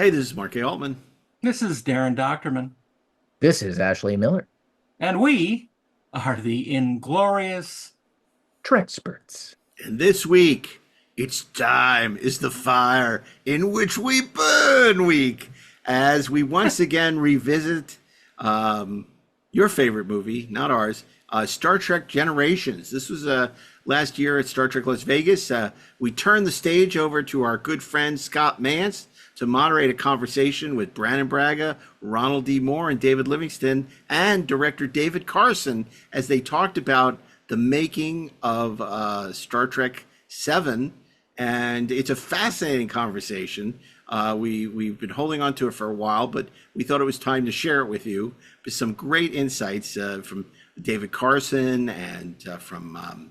Hey, this is Mark A. Altman. This is Darren Doctorman, This is Ashley Miller, and we are the Inglorious. Treksperts. And this week, it's time is the fire in which we burn week as we once again revisit your favorite movie, not ours, Star Trek Generations. This was last year at Star Trek Las Vegas. We turned the stage over to our good friend Scott Mance to moderate a conversation with Brannon Braga, Ronald D. and David Livingston, and director David Carson as they talked about the making of Star Trek 7. And it's a fascinating conversation. We've been holding on to it for a while, but we thought it was time to share it with you. With some great insights from David Carson and from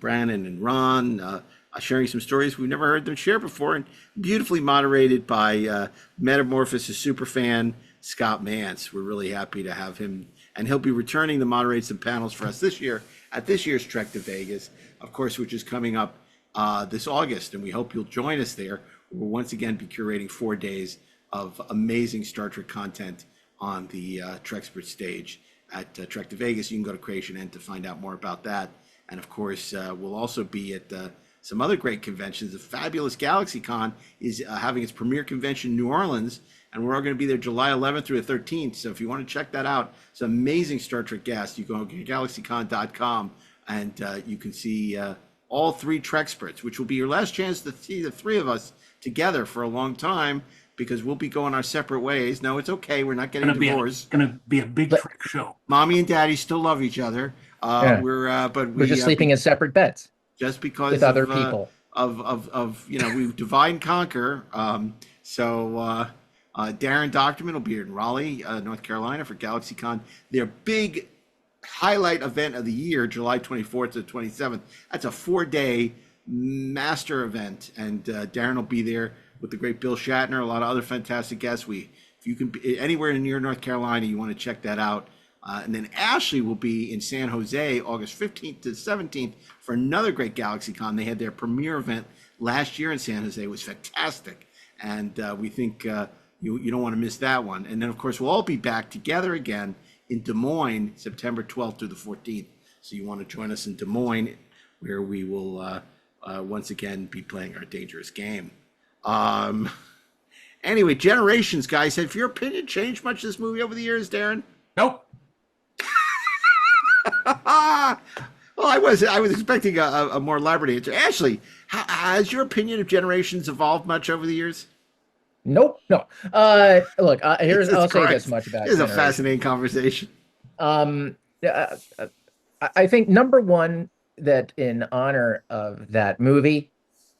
Brannon and Ron, sharing some stories we've never heard them share before, and beautifully moderated by Metamorphosis superfan Scott Mance. We're really happy to have him, and he'll be returning to moderate some panels for us this year at this year's Trek to Vegas, of course, which is coming up this August, and we hope you'll join us there. We'll once again be curating 4 days of amazing Star Trek content on the Treksperts stage at Trek to Vegas. You can go to Creation End to find out more about that. And of course, we'll also be at some other great conventions. The fabulous GalaxyCon is having its premier convention in New Orleans, and we're all going to be there July 11th through the 13th. So if you want to check that out, it's amazing Star Trek guests. You go to galaxycon.com and you can see all three Treksperts, which will be your last chance to see the three of us together for a long time, because we'll be going our separate ways. No, it's okay. We're not getting divorced. It's going to be a big Trek show. Mommy and Daddy still love each other. Yeah. We're just sleeping in separate beds just because with other people. We divide and conquer. Darren Doctorman will be in Raleigh, North Carolina for GalaxyCon. Their big highlight event of the year, July 24th to 27th. That's a 4-day master event, and Darren will be there with the great Bill Shatner, a lot of other fantastic guests. If you can be anywhere near North Carolina, you want to check that out. And then Ashley will be in San Jose, August 15th to 17th for another great GalaxyCon. They had their premiere event last year in San Jose. It was fantastic, and we think you don't want to miss that one. And then, of course, we'll all be back together again in Des Moines, September 12th through the 14th. So you want to join us in Des Moines, where we will once again be playing our dangerous game. Anyway, Generations, guys, have your opinion changed much of this movie over the years, Darren? Nope. Well, I was expecting a more elaborate answer. Ashley, has your opinion of Generations evolved much over the years? Nope. No. Look, I'll say this much about it. It's a fascinating conversation. I think number one, that in honor of that movie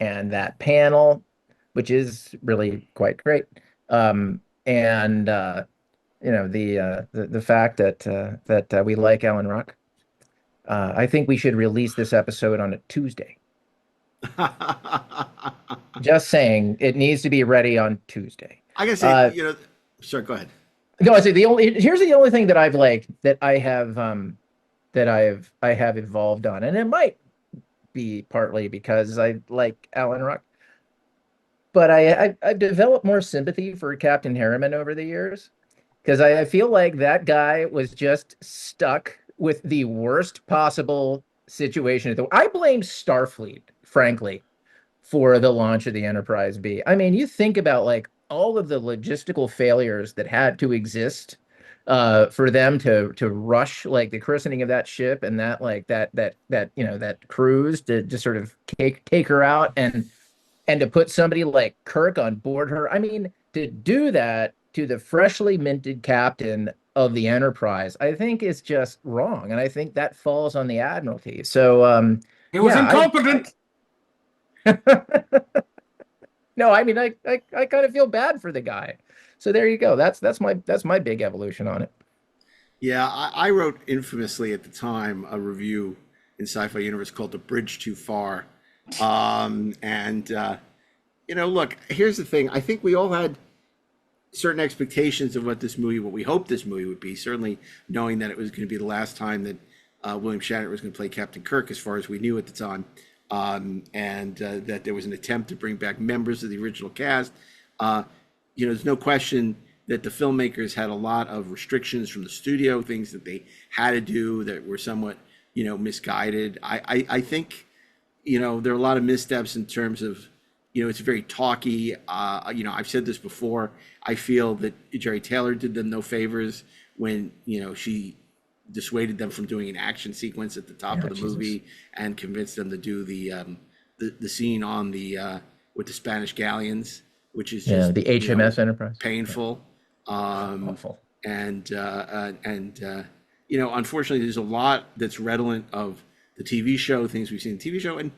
and that panel, which is really quite great, and the fact that we like Alan Ruck, I think we should release this episode on a Tuesday. Just saying, it needs to be ready on Tuesday. I gotta say, sorry, go ahead. No, I say here's the only thing that I've that I have evolved on, and it might be partly because I like Alan Ruck, but I've developed more sympathy for Captain Harriman over the years, because I feel like that guy was just stuck with the worst possible situation. I blame Starfleet, frankly, for the launch of the Enterprise B. I mean, you think about like all of the logistical failures that had to exist for them to rush like the christening of that ship, and that cruise to just sort of take her out, and to put somebody like Kirk on board her. I mean, to do that to the freshly minted captain of the Enterprise, I think is just wrong, and I think that falls on the Admiralty. So He was incompetent. No, I mean, I kind of feel bad for the guy. So there you go. That's my big evolution on it. Yeah, I wrote infamously at the time a review in Sci-Fi Universe called "The Bridge Too Far," look, here's the thing. I think we all had certain expectations of what we hoped this movie would be. Certainly, knowing that it was going to be the last time that William Shatner was going to play Captain Kirk, as far as we knew at the time. And that there was an attempt to bring back members of the original cast. there's no question that the filmmakers had a lot of restrictions from the studio, things that they had to do that were somewhat, misguided. I think, there are a lot of missteps in terms of, it's very talky. I've said this before. I feel that Jerry Taylor did them no favors when, she dissuaded them from doing an action sequence at the top of the movie and convinced them to do the scene on the with the Spanish galleons, which is just the HMS Enterprise, painful. Awful. And unfortunately, there's a lot that's redolent of the TV show, things we've seen in the TV show. And,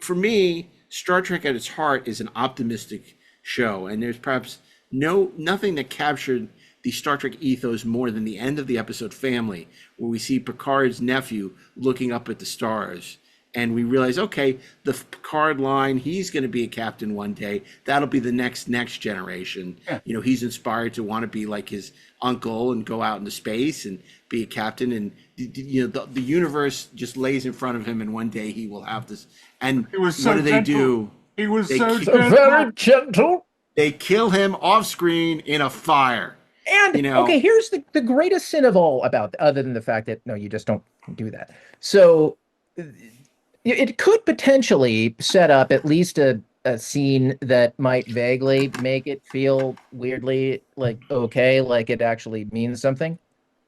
for me, Star Trek at its heart is an optimistic show. And there's perhaps nothing that captured the Star Trek ethos more than the end of the episode Family, where we see Picard's nephew looking up at the stars. And we realize, okay, the Picard line, he's going to be a captain one day. That'll be the next generation. Yeah. He's inspired to want to be like his uncle and go out into space and be a captain. And, the universe just lays in front of him, and one day he will have this. And what do they do? He was so very gentle. They kill him off screen in a fire. And, okay, here's the greatest sin of all other than the fact that, no, you just don't do that. So it could potentially set up at least a scene that might vaguely make it feel weirdly like okay, like it actually means something.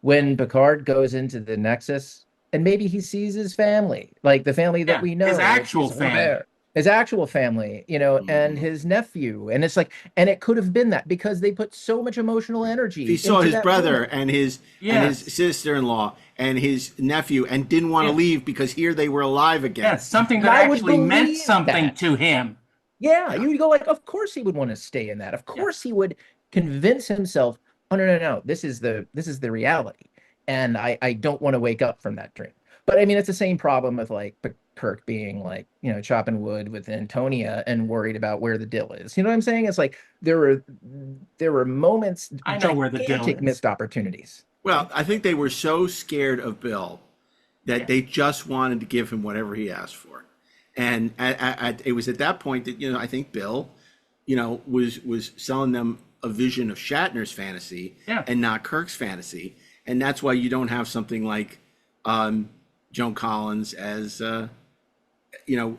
When Picard goes into the Nexus and maybe he sees his family, like the family that we know. His actual family. His actual family, and his nephew. And it's like, and it could have been that because they put so much emotional energy. He saw his brother and his sister-in-law and his nephew and didn't want to leave because here they were alive again. Yeah, something that actually meant something to him. Yeah, you'd go like, of course he would want to stay in that. Of course he would convince himself, oh, no, this is the reality. And I don't want to wake up from that dream. But I mean, it's the same problem with like Kirk being like, chopping wood with Antonia and worried about where the dill is. You know what I'm saying? It's like there were moments, I know where the dill is. Missed opportunities. Well, I think they were so scared of Bill that they just wanted to give him whatever he asked for. And it was at that point that, I think Bill, was selling them a vision of Shatner's fantasy and not Kirk's fantasy. And that's why you don't have something like Joan Collins as,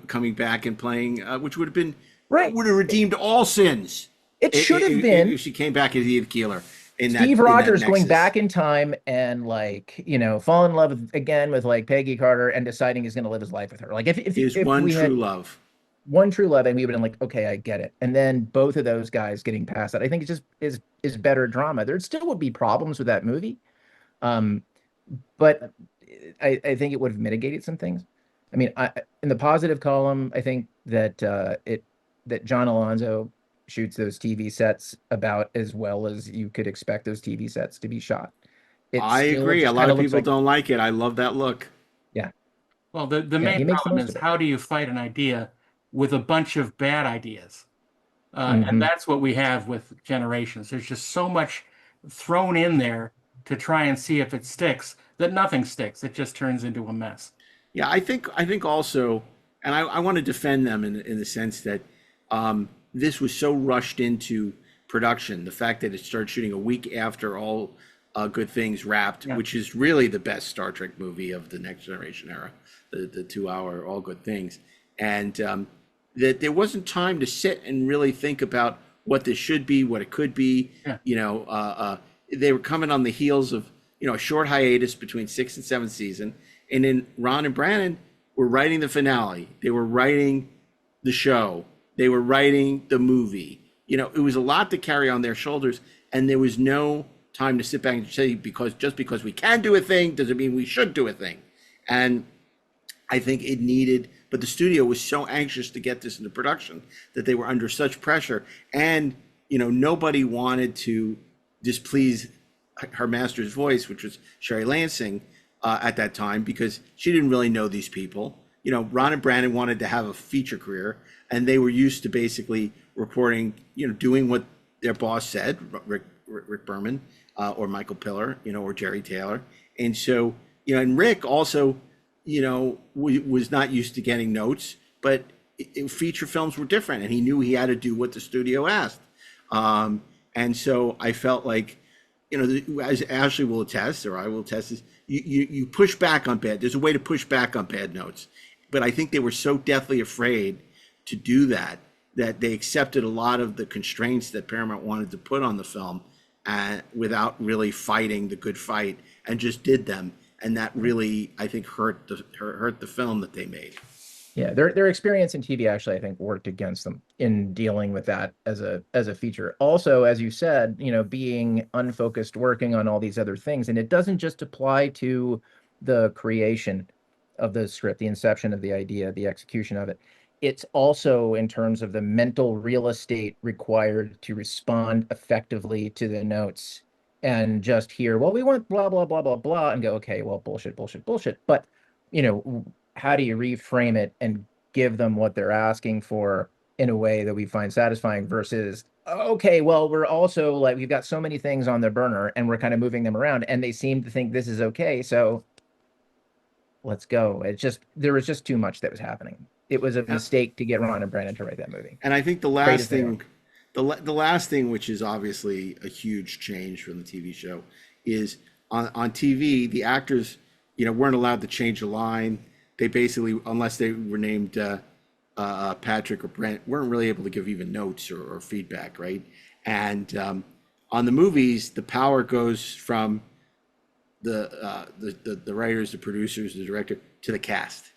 coming back and playing, which would have been, would have redeemed all sins. It should have been. If she came back as Edith Keeler. Steve Rogers going back in time and fall in love again with like Peggy Carter and deciding he's going to live his life with her. Like if one true love, and we would have been like, okay, I get it. And then both of those guys getting past that, I think it just is better drama. There still would be problems with that movie, but I think it would have mitigated some things. I mean, in the positive column, I think that that John Alonzo shoots those TV sets about as well as you could expect those TV sets to be shot. I agree. A lot of people don't like it. I love that look. Yeah. Well, the main problem is how do you fight an idea with a bunch of bad ideas? And that's what we have with Generations. There's just so much thrown in there to try and see if it sticks that nothing sticks. It just turns into a mess. Yeah, I think also, and I want to defend them in the sense that this was so rushed into production. The fact that it started shooting a week after All Good Things wrapped, which is really the best Star Trek movie of the Next Generation era, the 2-hour All Good Things. And that there wasn't time to sit and really think about what this should be, what it could be. Yeah. They were coming on the heels of, a short hiatus between 6th and 7th season. And then Ron and Brannon were writing the finale. They were writing the show. They were writing the movie. It was a lot to carry on their shoulders, and there was no time to sit back and say, just because we can do a thing doesn't mean we should do a thing. And I think it needed, but the studio was so anxious to get this into production that they were under such pressure. And, nobody wanted to displease her master's voice, which was Sherry Lansing at that time, because she didn't really know these people. Ron and Brannon wanted to have a feature career, and they were used to basically reporting, doing what their boss said, Rick Berman or Michael Piller, or Jerry Taylor. And so, and Rick also, was not used to getting notes, but feature films were different, and he knew he had to do what the studio asked. And so I felt like, as Ashley will attest, or I will attest, is you push back on bad. There's a way to push back on bad notes, but I think they were so deathly afraid to do that they accepted a lot of the constraints that Paramount wanted to put on the film, without really fighting the good fight, and just did them, and that really, I think, hurt the film that they made. Yeah, their experience in TV actually, I think, worked against them in dealing with that as a feature. Also, as you said, being unfocused, working on all these other things, and it doesn't just apply to the creation of the script, the inception of the idea, the execution of it. It's also in terms of the mental real estate required to respond effectively to the notes, and just hear, well, we want blah, blah, blah, blah, blah, and go, okay, well, bullshit, bullshit, bullshit. But, how do you reframe it and give them what they're asking for in a way that we find satisfying, versus, okay, well, we're also like, we've got so many things on the burner and we're kind of moving them around and they seem to think this is okay, so let's go. There was just too much that was happening. It was a mistake to get Ron and Brannon to write that movie. And I think the last thing, which is obviously a huge change from the TV show, is on TV, the actors, weren't allowed to change a line. They basically, unless they were named Patrick or Brent, weren't really able to give even notes or feedback, right? And on the movies, the power goes from the writers, the producers, the director, to the cast.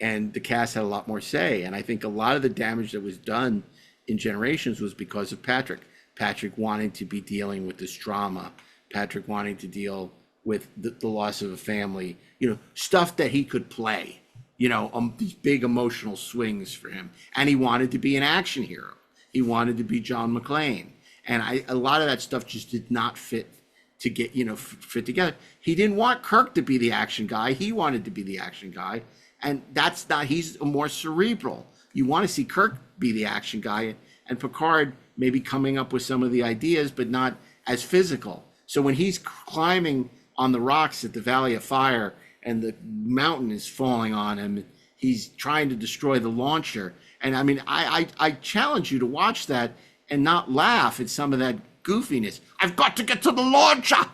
And the cast had a lot more say. And I think a lot of the damage that was done in Generations was because of Patrick. Patrick wanting to be dealing with this drama. Patrick wanting to deal with the loss of a family, stuff that he could play, these big emotional swings for him. And he wanted to be an action hero. He wanted to be John McClane. And a lot of that stuff just did not fit together. He didn't want Kirk to be the action guy. He wanted to be the action guy. And he's more cerebral. You want to see Kirk be the action guy, and Picard maybe coming up with some of the ideas, but not as physical. So when he's climbing on the rocks at the Valley of Fire and the mountain is falling on him, he's trying to destroy the launcher. And I mean, I challenge you to watch that and not laugh at some of that goofiness. I've got to get to the launcher.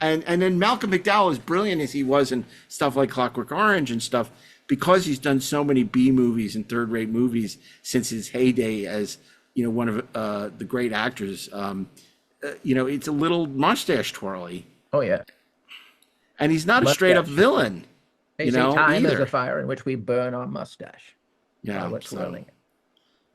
And then Malcolm McDowell, as brilliant as he was in stuff like Clockwork Orange and stuff, because he's done so many B movies and third-rate movies since his heyday as, one of the great actors, it's a little mustache twirly. Oh, yeah. And he's not a straight-up villain. They say time is a fire in which we burn our mustache. Yeah. Twirling.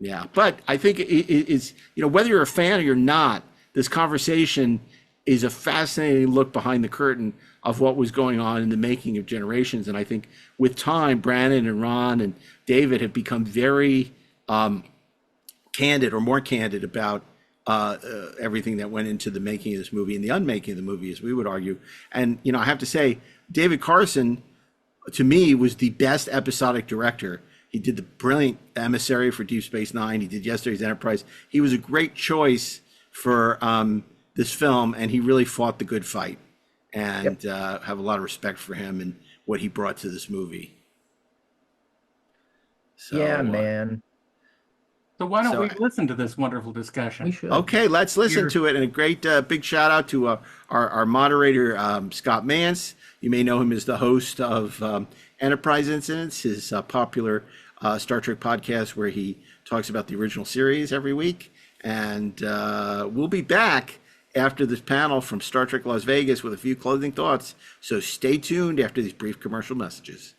Yeah, but I think it's, whether you're a fan or you're not, this conversation is a fascinating look behind the curtain of what was going on in the making of Generations. And I think with time, Brannon and Ron and David have become very candid, or more candid, about everything that went into the making of this movie and the unmaking of the movie, as we would argue. And, I have to say, David Carson, to me, was the best episodic director. He did the brilliant Emissary for Deep Space Nine. He did Yesterday's Enterprise. He was a great choice for this film, and he really fought the good fight. And have a lot of respect for him and what he brought to this movie. So, yeah, man. So why don't we listen to this wonderful discussion? We should. Okay, let's listen to it. And a great big shout out to our moderator, Scott Mance. You may know him as the host of Enterprise Incidents, his popular Star Trek podcast where he talks about the original series every week. And we'll be back after this panel from Star Trek Las Vegas with a few closing thoughts. So stay tuned after these brief commercial messages.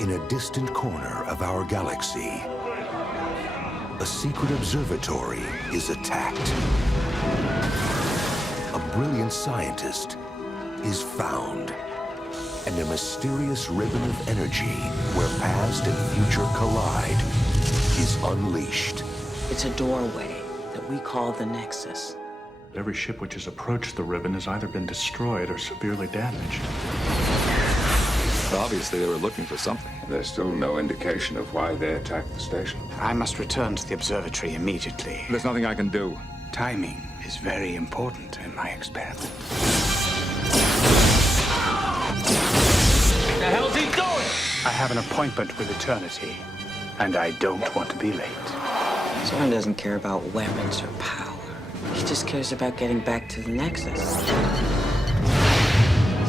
In a distant corner of our galaxy, a secret observatory is attacked. A brilliant scientist is found, and a mysterious ribbon of energy where past and future collide is unleashed. It's a doorway that we call the Nexus. Every ship which has approached the ribbon has either been destroyed or severely damaged. Obviously, they were looking for something. There's still no indication of why they attacked the station. I must return to the observatory immediately. There's nothing I can do. Timing is very important in my experiment. The hell's he doing? I have an appointment with eternity, and I don't want to be late. Someone doesn't care about weapons or power. He just cares about getting back to the Nexus.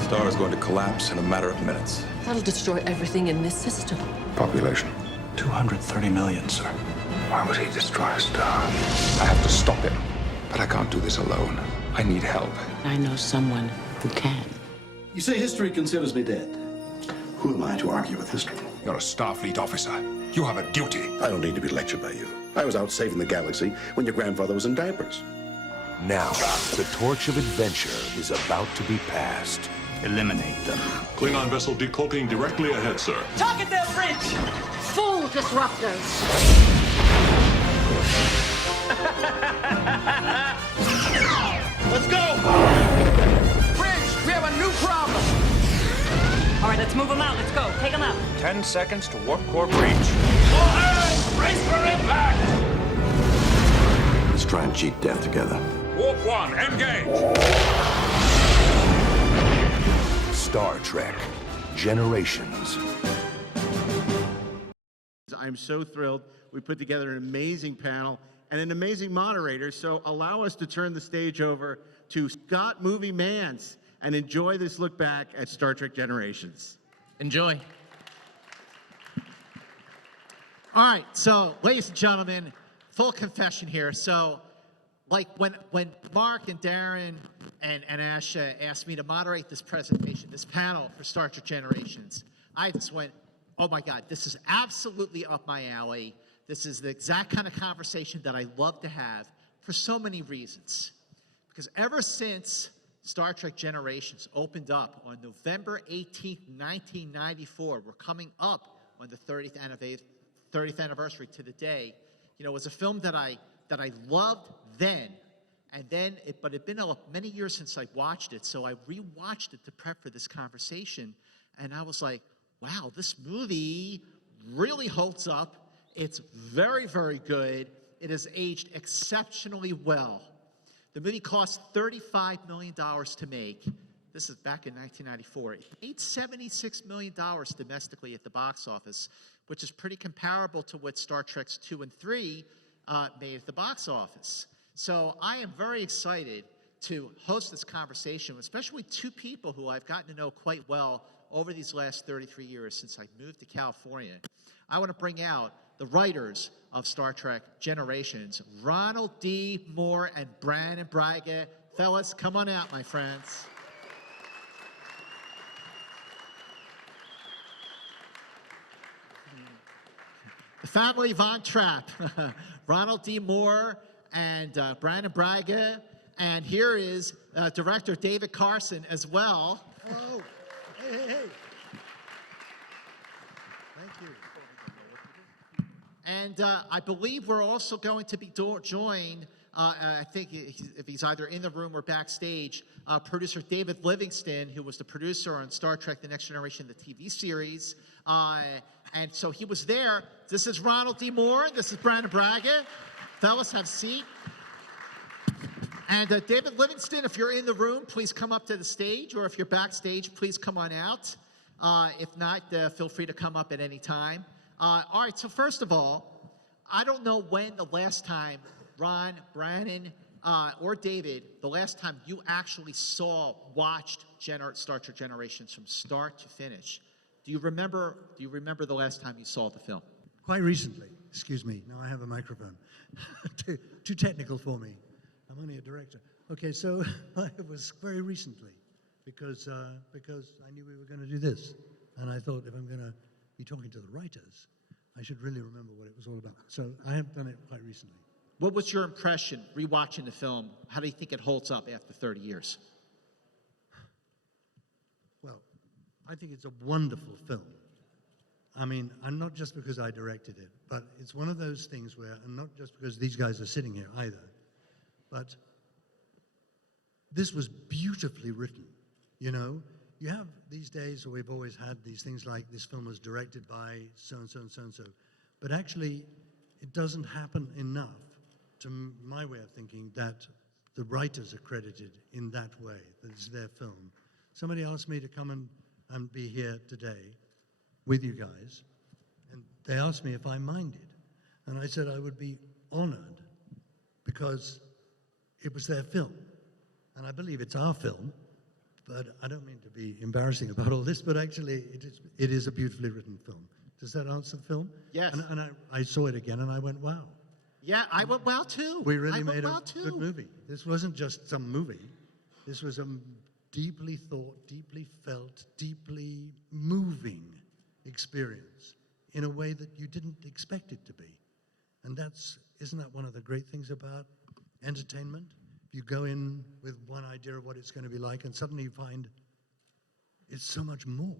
Star is going to collapse in a matter of minutes. That'll destroy everything in this system. Population. 230 million, sir. Why would he destroy a star? I have to stop him. But I can't do this alone. I need help. I know someone who can. You say history considers me dead. Who am I to argue with history? You're a Starfleet officer. You have a duty. I don't need to be lectured by you. I was out saving the galaxy when your grandfather was in diapers. Now, the torch of adventure is about to be passed. Eliminate them. Klingon vessel decloaking directly ahead, sir. Target their bridge! Full disruptors! Let's go! Bridge, we have a new problem! All right, let's move them out. Let's go. Take them out. 10 seconds to warp core breach. All hands, brace for impact! Let's try and cheat death together. Warp 1, engage! Star Trek Generations. I'm so thrilled. We put together an amazing panel and an amazing moderator. So allow us to turn the stage over to Scott Movie Mance and enjoy this look back at Star Trek Generations. Enjoy. All right, so ladies and gentlemen, full confession here. So, like when Mark and Darren and Asha asked me to moderate this presentation, this panel for Star Trek Generations, I just went, oh my God, this is absolutely up my alley. This is the exact kind of conversation that I love to have for so many reasons. Because ever since Star Trek Generations opened up on November 18th, 1994, we're coming up on the 30th anniversary to the day. You know, it was a film that I loved then, but it'd been many years since I watched it, so I rewatched it to prep for this conversation, and I was like, wow, this movie really holds up. It's very, very good. It has aged exceptionally well. The movie cost $35 million to make. This is back in 1994. It made $76 million domestically at the box office, which is pretty comparable to what Star Trek's 2 and 3 made at the box office. So I am very excited to host this conversation, especially with two people who I've gotten to know quite well over these last 33 years since I moved to California. I want to bring out the writers of Star Trek Generations, Ronald D. Moore and Brannon Braga. Fellas, come on out, my friends. The family Von Trapp, Ronald D. Moore and Brannon Braga. And here is director David Carson as well. Oh, hey. Thank you. And I believe we're also going to be joined, I think if he's either in the room or backstage, producer David Livingston, who was the producer on Star Trek The Next Generation, the TV series. And so he was there. This is Ronald D. Moore. This is Brannon Braga. Fellas, have a seat. And David Livingston, if you're in the room, please come up to the stage, or if you're backstage, please come on out. If not, feel free to come up at any time. All right, so first of all, I don't know when the last time, Ron, Brannon, or David, the last time you actually watched Star Trek Generations from start to finish. Do you remember the last time you saw the film? Quite recently. Excuse me. Now I have a microphone. Too technical for me. I'm only a director. Okay, so it was very recently because I knew we were going to do this, and I thought if I'm going to be talking to the writers, I should really remember what it was all about. So I have done it quite recently. What was your impression rewatching the film? How do you think it holds up after 30 years? Well, I think it's a wonderful film. I mean, and not just because I directed it, but it's one of those things where, and not just because these guys are sitting here either, but this was beautifully written, you know? You have these days where we've always had these things like this film was directed by so-and-so and so-and-so, but actually it doesn't happen enough, to my way of thinking, that the writers are credited in that way, that it's their film. Somebody asked me to come and be here today, with you guys, and they asked me if I minded. And I said I would be honored because it was their film. And I believe it's our film, but I don't mean to be embarrassing about all this, but actually it is a beautifully written film. Does that answer the film? Yes. And I saw it again and I went, wow. Yeah, I went well too. We really made a good movie. This wasn't just some movie. This was a deeply thought, deeply felt, deeply moving experience in a way that you didn't expect it to be. And isn't that one of the great things about entertainment? You go in with one idea of what it's going to be like, and suddenly you find it's so much more.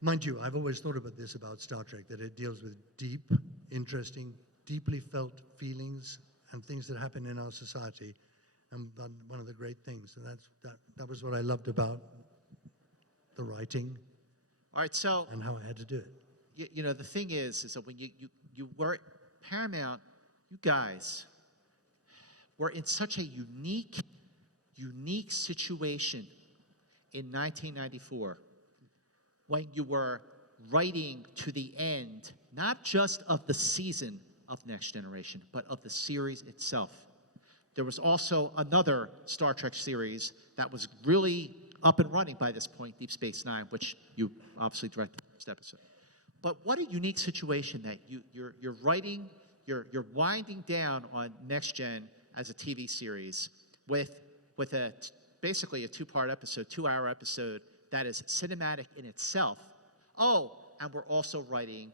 Mind you, I've always thought about this about Star Trek, that it deals with deep, interesting, deeply felt feelings and things that happen in our society. And one of the great things, and that was what I loved about the writing. All right, so and how I had to do it. You know, the thing is that when you were at Paramount, you guys were in such a unique situation in 1994 when you were writing to the end, not just of the season of Next Generation, but of the series itself. There was also another Star Trek series that was really up and running by this point, Deep Space Nine, which you obviously directed the first episode. But what a unique situation that you're writing, you're winding down on Next Gen as a TV series with basically a two-part episode, 2-hour episode that is cinematic in itself. Oh, and we're also writing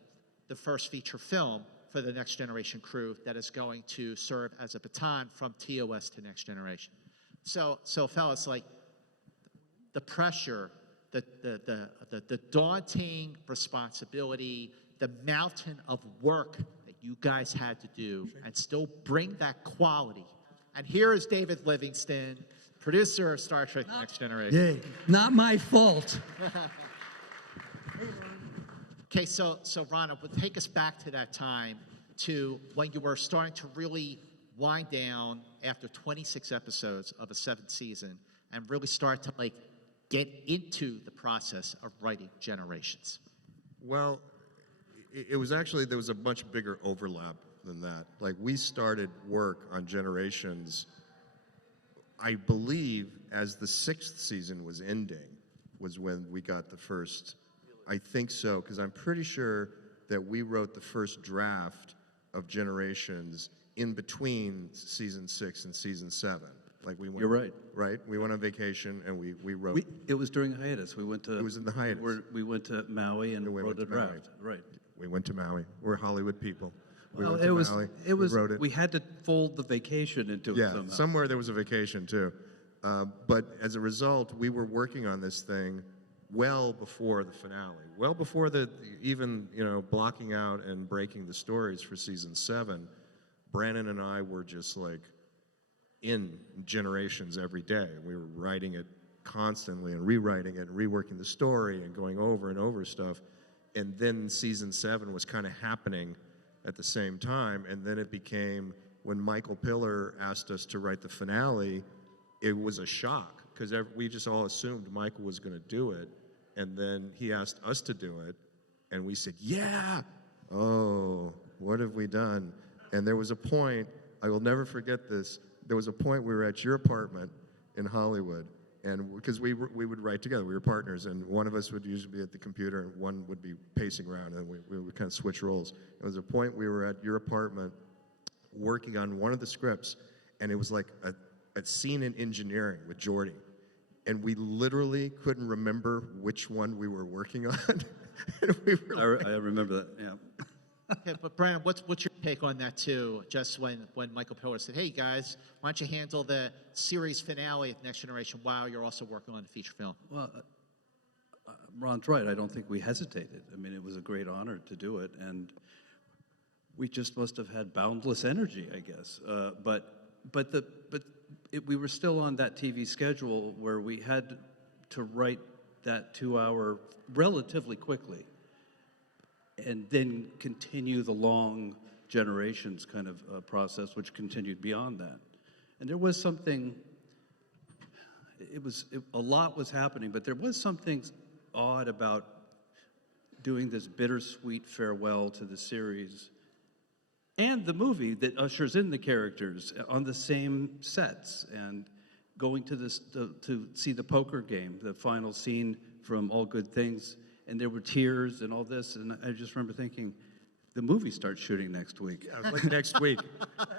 the first feature film for the Next Generation crew that is going to serve as a baton from TOS to Next Generation. So fellas, like the pressure, the daunting responsibility, the mountain of work that you guys had to do and still bring that quality. And here is David Livingston, producer of Star Trek: The Next Generation. Yay, not my fault. Okay, so Ronald, take us back to that time, to when you were starting to really wind down after 26 episodes of a 7th season and really start to like get into the process of writing Generations. Well, it was actually, there was a much bigger overlap than that. Like, we started work on Generations, I believe, as the 6th season was ending, was when we got the first. I think so, because I'm pretty sure that we wrote the first draft of Generations in between season 6 and season 7. Like, we went. You're right. Right? We went on vacation and we wrote. It was during hiatus. We went to. It was in the hiatus. We went to Maui and wrote a draft. Right. We went to Maui. We're Hollywood people. We Well, went to Maui. It was. We wrote it. We had to fold the vacation into it Yeah, somehow. somewhere there was a vacation too. But as a result, we were working on this thing well before the finale, well before even blocking out and breaking the stories for season 7. Brannon and I were just like in Generations every day. We were writing it constantly and rewriting it and reworking the story and going over and over stuff. And then season 7 was kind of happening at the same time. And then it became, when Michael Piller asked us to write the finale, it was a shock because we just all assumed Michael was going to do it. And then he asked us to do it. And we said, yeah. Oh, what have we done? And there was a point, I will never forget this, there was a point we were at your apartment in Hollywood, and because we would write together, we were partners, and one of us would usually be at the computer and one would be pacing around, and we would kind of switch roles. There was a point we were at your apartment working on one of the scripts, and it was like a scene in engineering with Geordi, and we literally couldn't remember which one we were working on. And we were I remember that, yeah. Okay, but Brandon, what's your take on that too? Just when Michael Piller said, "Hey guys, why don't you handle the series finale of Next Generation while you're also working on the feature film?" Well, Ron's right. I don't think we hesitated. I mean, it was a great honor to do it, and we just must have had boundless energy, I guess. We were still on that TV schedule where we had to write that 2-hour relatively quickly, and then continue the long Generations kind of process, which continued beyond that. And there was something, a lot was happening, but there was something odd about doing this bittersweet farewell to the series and the movie that ushers in the characters on the same sets, and going to this to see the poker game, the final scene from All Good Things, and there were tears and all this, and I just remember thinking, the movie starts shooting next week. Yeah, like next week.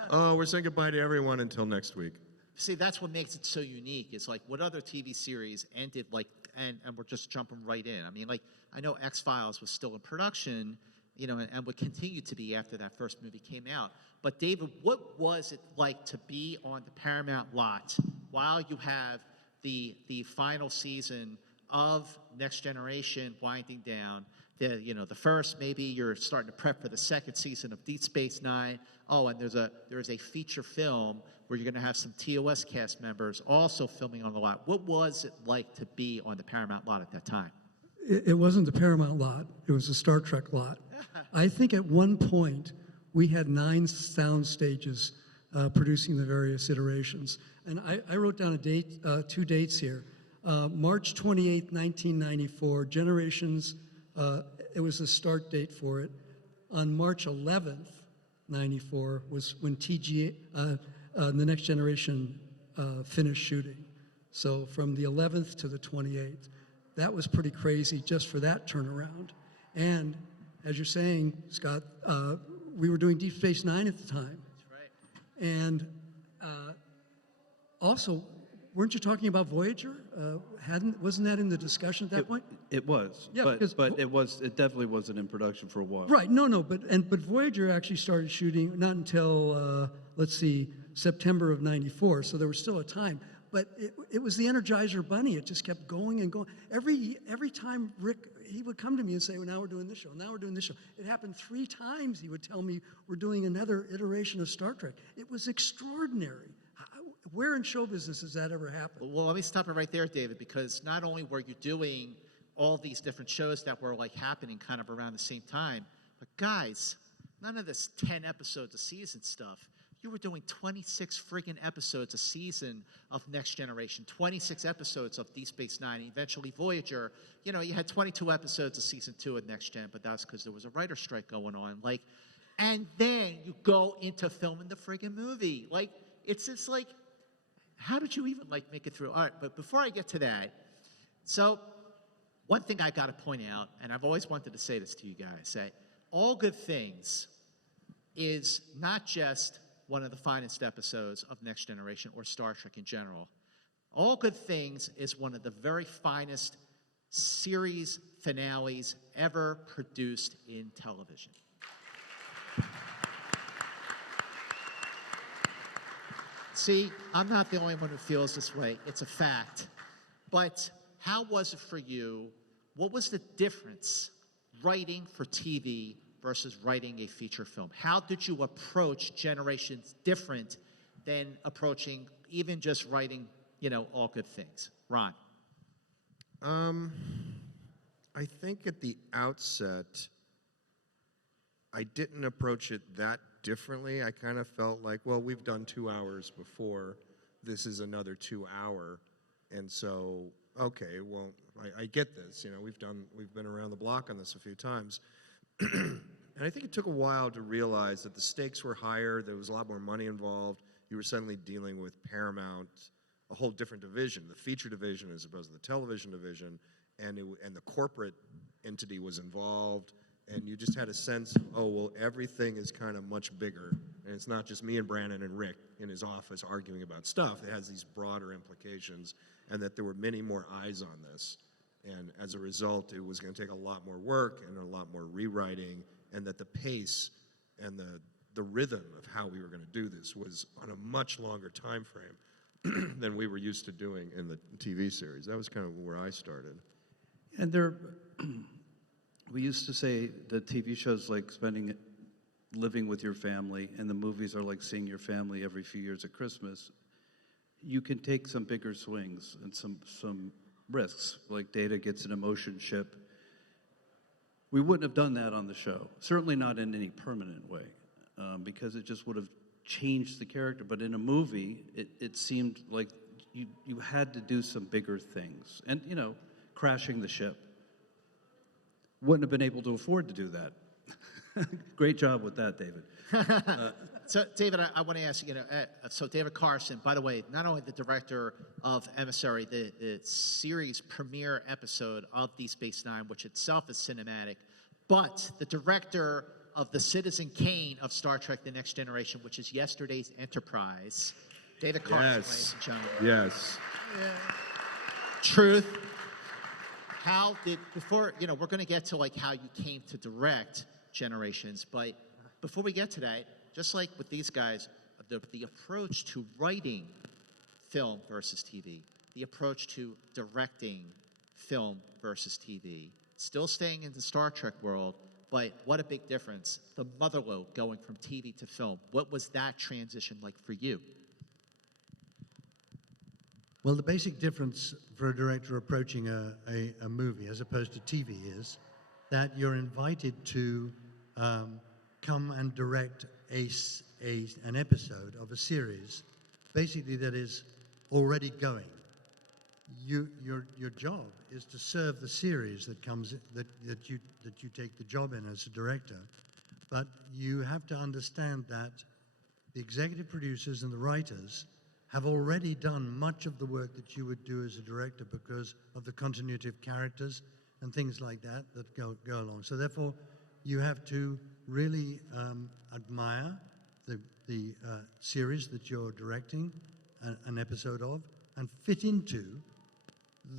Oh, we're saying goodbye to everyone until next week. See, that's what makes it so unique. It's like, what other TV series ended like, and we're just jumping right in. I mean, like, I know X-Files was still in production, you know, and would continue to be after that first movie came out. But David, what was it like to be on the Paramount lot while you have the final season of Next Generation winding down? The first, maybe you're starting to prep for the second season of Deep Space Nine. Oh, and there's a feature film where you're going to have some TOS cast members also filming on the lot. What was it like to be on the Paramount lot at that time? It wasn't the Paramount lot. It was the Star Trek lot. I think at one point we had 9 sound stages producing the various iterations. And I wrote down a date, 2 dates here. March 28th, 1994, Generations, it was the start date for it. On March 11th, 94, was when The Next Generation finished shooting. So from the 11th to the 28th. That was pretty crazy just for that turnaround. And as you're saying, Scott, we were doing Deep Space Nine at the time. That's right. And also, weren't you talking about Voyager? Wasn't that in the discussion at that point? It was, Yeah, but because it definitely wasn't in production for a while. Right, no, but Voyager actually started shooting not until, let's see, September of 94, so there was still a time. But it was the Energizer Bunny. It just kept going and going. Every time Rick, he would come to me and say, well, now we're doing this show, now we're doing this show. It happened 3 times. He would tell me, we're doing another iteration of Star Trek. It was extraordinary. Where in show business has that ever happened? Well, let me stop it right there, David, because not only were you doing all these different shows that were like happening kind of around the same time, but guys, none of this 10 episodes a season stuff. You were doing 26 friggin' episodes a season of Next Generation, 26 episodes of Deep Space Nine, eventually Voyager. You know, you had 22 episodes of season 2 of Next Gen, but that's because there was a writer strike going on. Like, and then you go into filming the friggin' movie. Like, it's just like, how did you even like make it through? All right, but before I get to that, so one thing I got to point out, and I've always wanted to say this to you guys, say, All Good Things is not just one of the finest episodes of Next Generation or Star Trek in general. All Good Things is one of the very finest series finales ever produced in television. See, I'm not the only one who feels this way. It's a fact. But how was it for you? What was the difference writing for TV versus writing a feature film? How did you approach Generations different than approaching even just writing, All Good Things? Ron. I think at the outset, I didn't approach it that differently. I kind of felt like, well, we've done 2 hours before. This is another 2 hour. And so, okay, well, I get this. We've been around the block on this a few times. And I think it took a while to realize that the stakes were higher, there was a lot more money involved. You were suddenly dealing with Paramount, a whole different division, the feature division as opposed to the television division, and the corporate entity was involved, and you just had a sense of, oh, well, everything is kind of much bigger, and it's not just me and Brannon and Rick in his office arguing about stuff. It has these broader implications, and that there were many more eyes on this. And as a result, it was going to take a lot more work and a lot more rewriting, and that the pace and the rhythm of how we were going to do this was on a much longer time frame than we were used to doing in the TV series. That was kind of where I started. And we used to say the TV show's like living with your family, and the movies are like seeing your family every few years at Christmas. You can take some bigger swings and some risks, like Data gets an emotion ship. We wouldn't have done that on the show, certainly not in any permanent way, because it just would have changed the character. But in a movie, it seemed like you had to do some bigger things, and crashing the ship. wouldn't have been able to afford to do that. Great job with that, David. So, David, I want to ask you, so David Carson, by the way, not only the director of Emissary, the series premiere episode of Deep Space Nine, which itself is cinematic, but the director of the Citizen Kane of Star Trek The Next Generation, which is yesterday's Enterprise. David Carson, ladies and gentlemen. Yes. Truth. How did, before, we're going to get to like how you came to direct Generations, but before we get to that, just like with these guys, the approach to writing film versus TV, the approach to directing film versus TV, still staying in the Star Trek world, but what a big difference. The motherlode going from TV to film. What was that transition like for you? Well, the basic difference for a director approaching a movie as opposed to TV is that you're invited to come and direct an episode of a series, basically that is already going. Your job is to serve the series that comes that you take the job in as a director, but you have to understand that the executive producers and the writers have already done much of the work that you would do as a director because of the continuity of characters and things like that go along. So therefore, you have to really admire the series that you're directing an episode of and fit into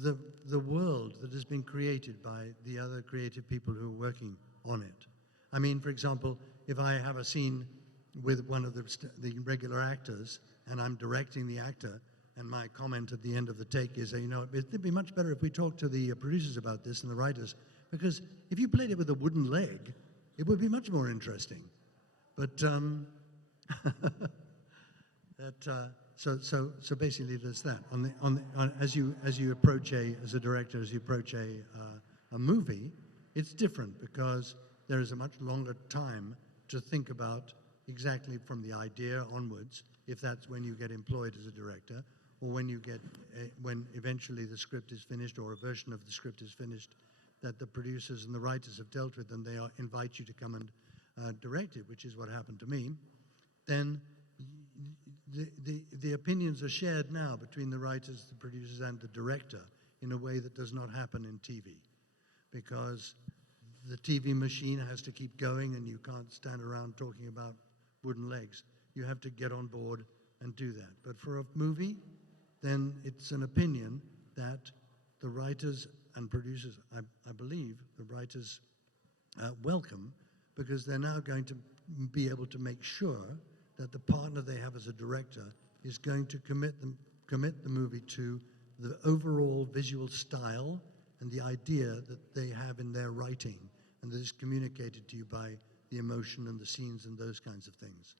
the world that has been created by the other creative people who are working on it. I mean, for example, if I have a scene with one of the regular actors and I'm directing the actor, and my comment at the end of the take is, it'd be much better if we talked to the producers about this and the writers, because if you played it with a wooden leg, it would be much more interesting. But so basically, there's that. As you approach as a director, as you approach a movie, it's different because there is a much longer time to think about exactly from the idea onwards, if that's when you get employed as a director, or when eventually the script is finished or a version of the script is finished that the producers and the writers have dealt with and they invite you to come and direct it, which is what happened to me. Then the opinions are shared now between the writers, the producers, and the director in a way that does not happen in TV, because the TV machine has to keep going and you can't stand around talking about wooden legs. You have to get on board and do that. But for a movie, then it's an opinion that the writers and producers, I believe, the writers welcome, because they're now going to be able to make sure that the partner they have as a director is going to commit the movie to the overall visual style and the idea that they have in their writing, and that is communicated to you by the emotion and the scenes and those kinds of things.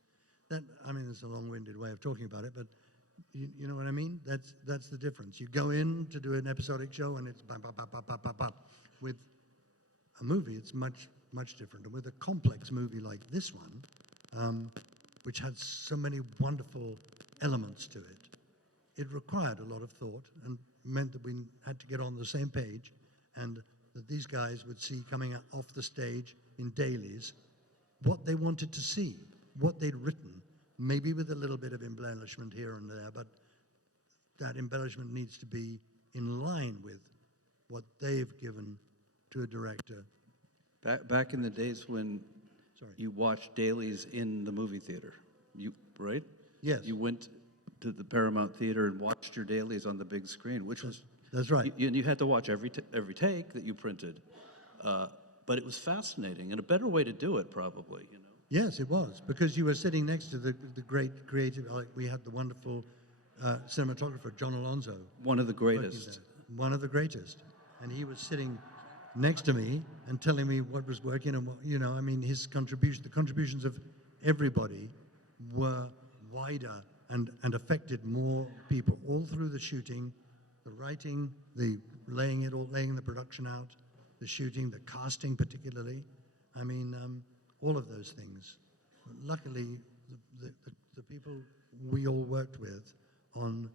It's a long-winded way of talking about it, but you know what I mean? That's the difference. You go in to do an episodic show and it's bam, bam, bam, bam, bam, bam, bam. With a movie, it's much, much different. And with a complex movie like this one, which had so many wonderful elements to it, it required a lot of thought and meant that we had to get on the same page, and that these guys would see coming off the stage in dailies what they wanted to see, what they'd written, maybe with a little bit of embellishment here and there, but that embellishment needs to be in line with what they've given to a director. Back in the days when you watched dailies in the movie theater, right? Yes. You went to the Paramount Theater and watched your dailies on the big screen, which was... That's right. You had to watch every take that you printed, but it was fascinating and a better way to do it, probably. Yes, it was, because you were sitting next to the great creative. Like we had the wonderful cinematographer John Alonzo. One of the greatest. One of the greatest, and he was sitting next to me and telling me what was working and what, his contribution, the contributions of everybody were wider and affected more people all through the shooting, the writing, the laying the production out, the shooting, the casting particularly. All of those things. Luckily, the people we all worked with on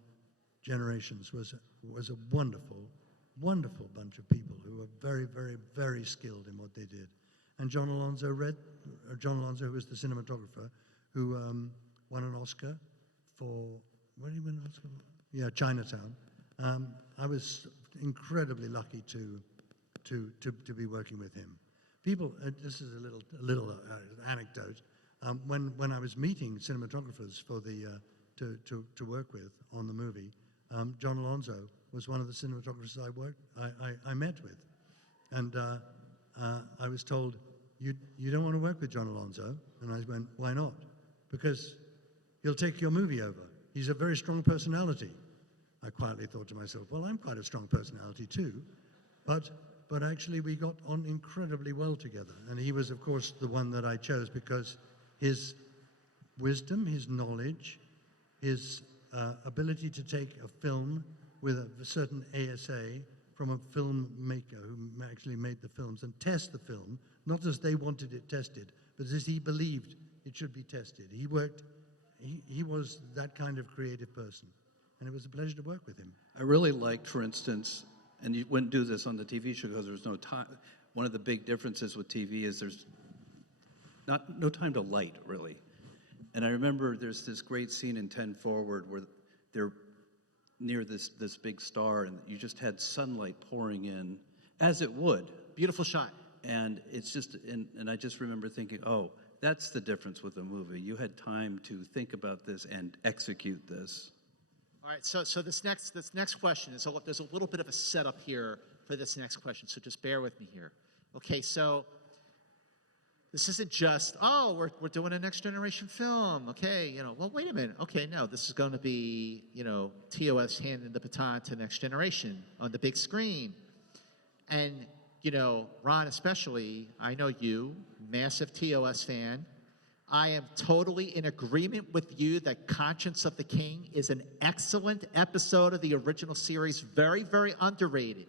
Generations was a wonderful wonderful bunch of people who were very, very, very skilled in what they did. And John Alonzo, who was the cinematographer, who won an Oscar for, what did he win an Oscar for? Yeah, Chinatown. I was incredibly lucky to be working with him. People, this is a little anecdote. When I was meeting cinematographers for the to work with on the movie, John Alonzo was one of the cinematographers I met with, and I was told, you don't want to work with John Alonzo, and I went, why not? Because he'll take your movie over. He's a very strong personality. I quietly thought to myself, well, I'm quite a strong personality too, but actually we got on incredibly well together. And he was, of course, the one that I chose because his wisdom, his knowledge, his ability to take a film with a certain ASA from a filmmaker who actually made the films and test the film, not as they wanted it tested, but as he believed it should be tested. He was that kind of creative person, and it was a pleasure to work with him. I really liked, for instance, and you wouldn't do this on the TV show because there's no time. One of the big differences with TV is there's no time to light, really. And I remember there's this great scene in 10 Forward where they're near this big star, and you just had sunlight pouring in, as it would. Beautiful shot. And it's just, and I just remember thinking, oh, that's the difference with a movie. You had time to think about this and execute this. All right, so this next question is, there's a little bit of a setup here for this next question, so just bear with me here. Okay, so this isn't just, oh, we're doing a next generation film. Okay, well, wait a minute. Okay, no, this is going to be, TOS handing the baton to next generation on the big screen. And, Ron especially, I know you, massive TOS fan. I am totally in agreement with you that Conscience of the King is an excellent episode of the original series, very, very underrated,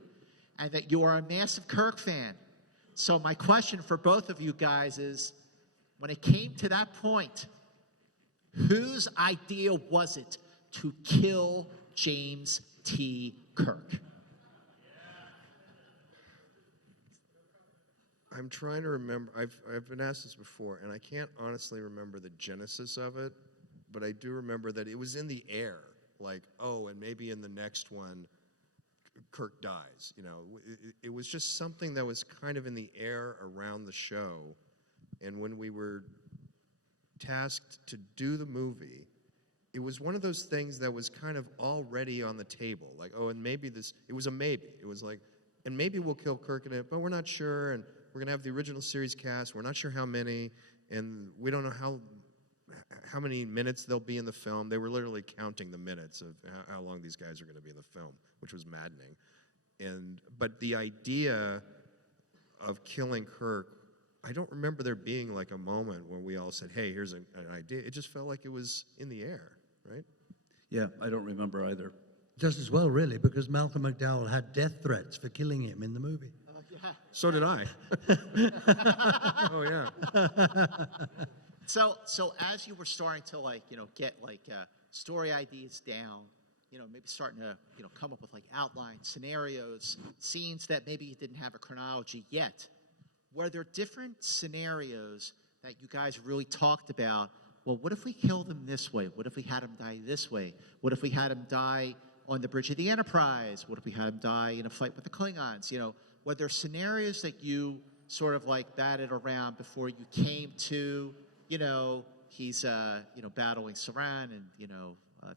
and that you are a massive Kirk fan. So my question for both of you guys is, when it came to that point, whose idea was it to kill James T. Kirk? I'm trying to remember. I've been asked this before, and I can't honestly remember the genesis of it, but I do remember that it was in the air. Like, oh, and maybe in the next one, Kirk dies. It was just something that was kind of in the air around the show, and when we were tasked to do the movie, it was one of those things that was kind of already on the table. Like, oh, and maybe this. It was a maybe. It was like, and maybe we'll kill Kirk in it, but we're not sure. And we're gonna have the original series cast. We're not sure how many, and we don't know how many minutes they'll be in the film. They were literally counting the minutes of how long these guys are going to be in the film, which was maddening. But the idea of killing Kirk, I don't remember there being like a moment when we all said, "Hey, here's an idea." It just felt like it was in the air, right? Yeah, I don't remember either. Just as well, really, because Malcolm McDowell had death threats for killing him in the movie. Yeah. So did I. Oh yeah. So as you were starting to get story ideas down, maybe starting to come up with outline scenarios, scenes that maybe you didn't have a chronology yet, were there different scenarios that you guys really talked about? Well, what if we killed him this way? What if we had him die this way? What if we had him die on the bridge of the Enterprise? What if we had him die in a fight with the Klingons? Were there scenarios that you sort of batted around before you came to, he's battling Saran, and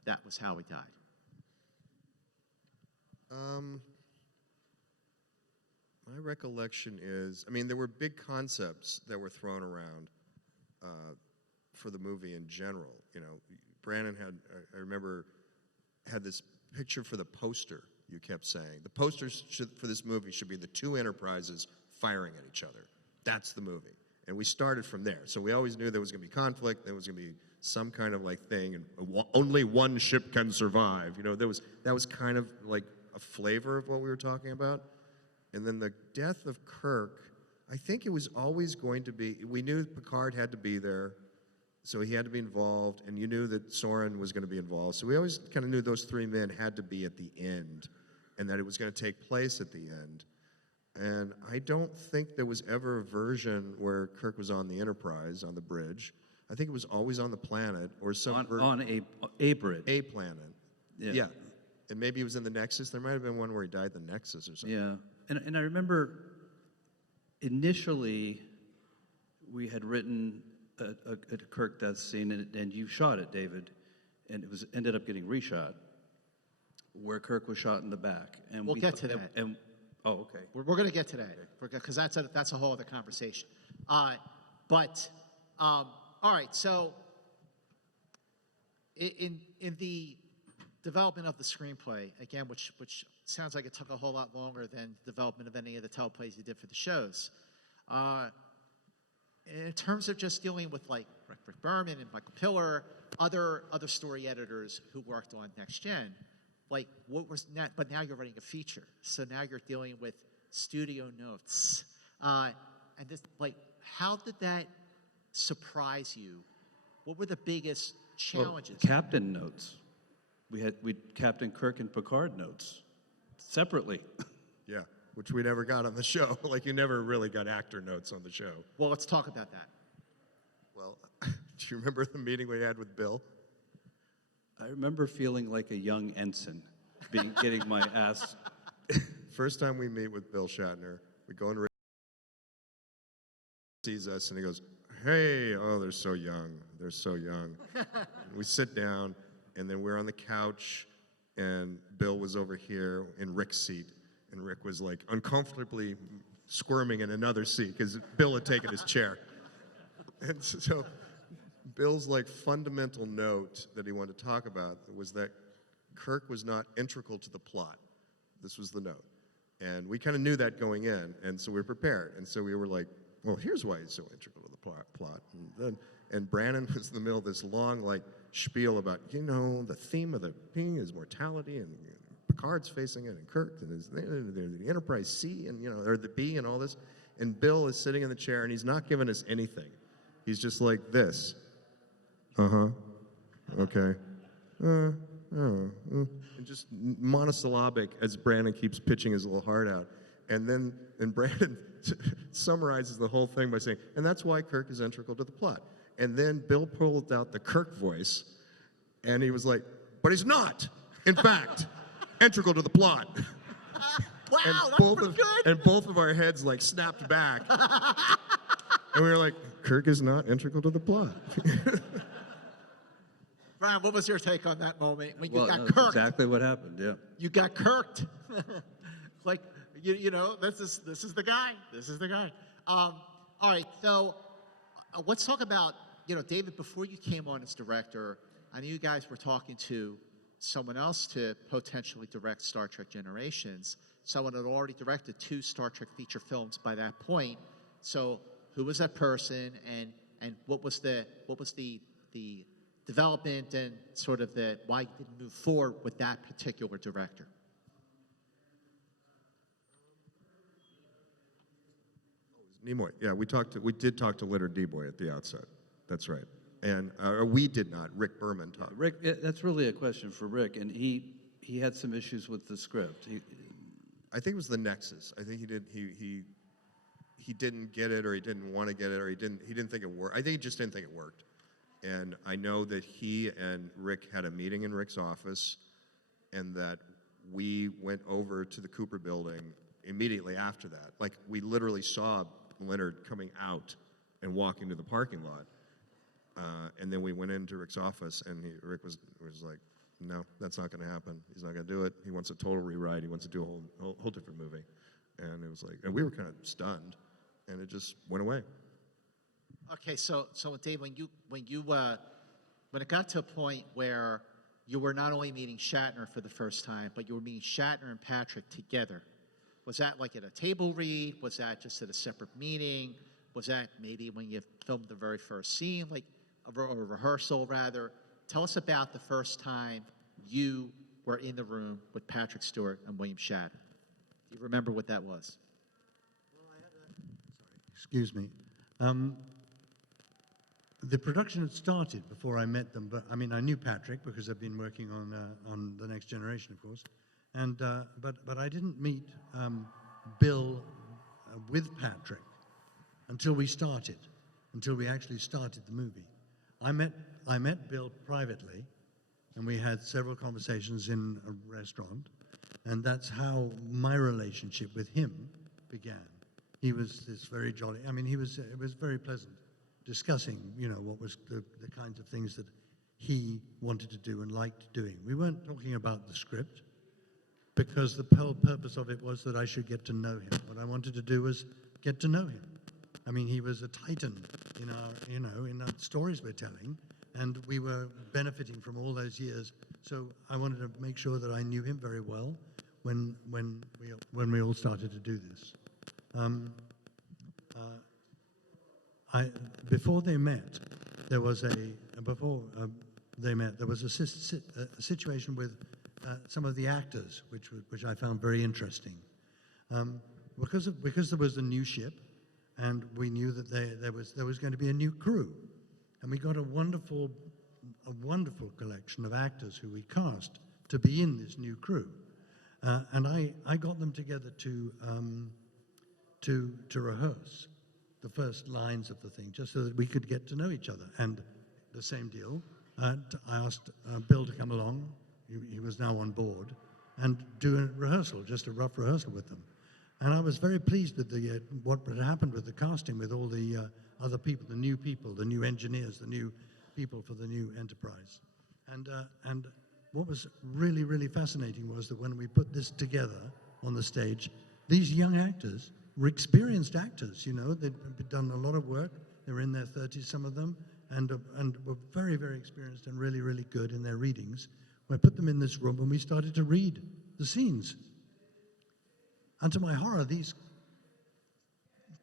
that was how he died? My recollection is, there were big concepts that were thrown around for the movie in general. Brannon I remember, had this picture for the poster. You kept saying the posters for this movie should be the two Enterprises firing at each other. That's the movie. And we started from there. So we always knew there was going to be conflict, there was going to be some kind of thing, and only one ship can survive. That was kind of like a flavor of what we were talking about. And then the death of Kirk, I think it was always going to be, we knew Picard had to be there, so he had to be involved, and you knew that Soren was going to be involved. So we always kind of knew those three men had to be at the end. and that it was going to take place at the end. And I don't think there was ever a version where Kirk was on the Enterprise, on the bridge. I think it was always on the planet or some... On a bridge. A planet. Yeah. And maybe he was in the Nexus. There might have been one where he died in the Nexus or something. Yeah. And I remember initially we had written a Kirk death scene, and you shot it, David, and it was ended up getting reshot, where Kirk was shot in the back. And we'll get to that. Oh, okay. We're going to get to that because that's a whole other conversation. All right. So in the development of the screenplay, again, which sounds like it took a whole lot longer than the development of any of the teleplays you did for the shows. In terms of just dealing with like Rick Berman and Michael Piller, other story editors who worked on Next Gen, like what was that? But now you're writing a feature, so now you're dealing with studio notes, and this like how did that surprise you? What were the biggest challenges? Well, captain notes. We Captain Kirk and Picard notes separately. Yeah, which we never got on the show. Like you never really got actor notes on the show. Well, let's talk about that. Well, do you remember the meeting we had with Bill? I remember feeling like a young ensign, getting my ass. First time we meet with Bill Shatner, we go and sees us and he goes, "Hey, oh, they're so young. They're so young." We sit down, and then we're on the couch, and Bill was over here in Rick's seat, and Rick was like uncomfortably squirming in another seat because Bill had taken his chair. And so Bill's like fundamental note that he wanted to talk about was that Kirk was not integral to the plot. This was the note. And we kind of knew that going in, and so we were prepared. And so we were like, well, here's why he's so integral to the plot. And Brannon was in the middle of this long like spiel about, you know, the theme of the thing is mortality, and Picard's facing it, and Kirk, and there's the Enterprise C, and, you know, or the B, and all this. And Bill is sitting in the chair, and he's not giving us anything. He's just like this. Okay. And just monosyllabic as Brannon keeps pitching his little heart out. And Brannon summarizes the whole thing by saying, and that's why Kirk is integral to the plot. And then Bill pulled out the Kirk voice, and he was like, but he's not, in fact, integral to the plot. Wow, and that's pretty good. And both of our heads like snapped back. And we were like, Kirk is not integral to the plot. Brian, what was your take on that moment when Well, you got that's Kirked? exactly what happened. Yeah. You got Kirked. Like, you know, this is the guy. This is the guy. All right, so let's talk about, you know, David, before you came on as director, I knew you guys were talking to someone else to potentially direct Star Trek Generations. Someone had already directed 2 Star Trek feature films by that point. So who was that person, and what was the development and sort of the why you didn't move forward with that particular director? Nimoy. Yeah, we did talk to Leonard D-Boy at the outset. That's right. And we did not. Rick Berman talked. Rick, that's really a question for Rick, and he had some issues with the script. I think it was the Nexus. I think he didn't get it, or he didn't want to get it, or he didn't think it worked. I think he just didn't think it worked. And I know that he and Rick had a meeting in Rick's office, and that we went over to the Cooper building immediately after that. Like, we literally saw Leonard coming out and walking to the parking lot. And then we went into Rick's office, and Rick was like, no, that's not going to happen. He's not going to do it. He wants a total rewrite. He wants to do a whole different movie. And it was like, and we were kind of stunned, and it just went away. Okay, so Dave, when it got to a point where you were not only meeting Shatner for the first time, but you were meeting Shatner and Patrick together, was that like at a table read? Was that just at a separate meeting? Was that maybe when you filmed the very first scene, like a rehearsal rather? Tell us about the first time you were in the room with Patrick Stewart and William Shatner. Do you remember what that was? Excuse me. The production had started before I met them, but I mean, I knew Patrick because I've been working on The Next Generation, of course, And but I didn't meet Bill with Patrick until we actually started the movie. I met Bill privately, and we had several conversations in a restaurant, and that's how my relationship with him began. He was this very jolly. I mean, it was very pleasant discussing, what was the kinds of things that he wanted to do and liked doing. We weren't talking about the script, because the whole purpose of it was that I should get to know him. What I wanted to do was get to know him. I mean, he was a titan in our stories we're telling, and we were benefiting from all those years. So I wanted to make sure that I knew him very well when we all started to do this. Before they met, there was a situation with some of the actors, which I found very interesting, because there was a new ship, and we knew that there was going to be a new crew, and we got a wonderful collection of actors who we cast to be in this new crew, and I got them together to rehearse the first lines of the thing, just so that we could get to know each other. And the same deal, I asked Bill to come along. He was now on board, and do a rehearsal, just a rough rehearsal with them. And I was very pleased with what had happened with the casting, with all the other people, the new engineers, the new people for the new Enterprise. And what was really, really fascinating was that when we put this together on the stage, these young actors were experienced actors. They'd done a lot of work. They were in their 30s, some of them, and were very, very experienced and really, really good in their readings. I put them in this room, and we started to read the scenes. And to my horror, these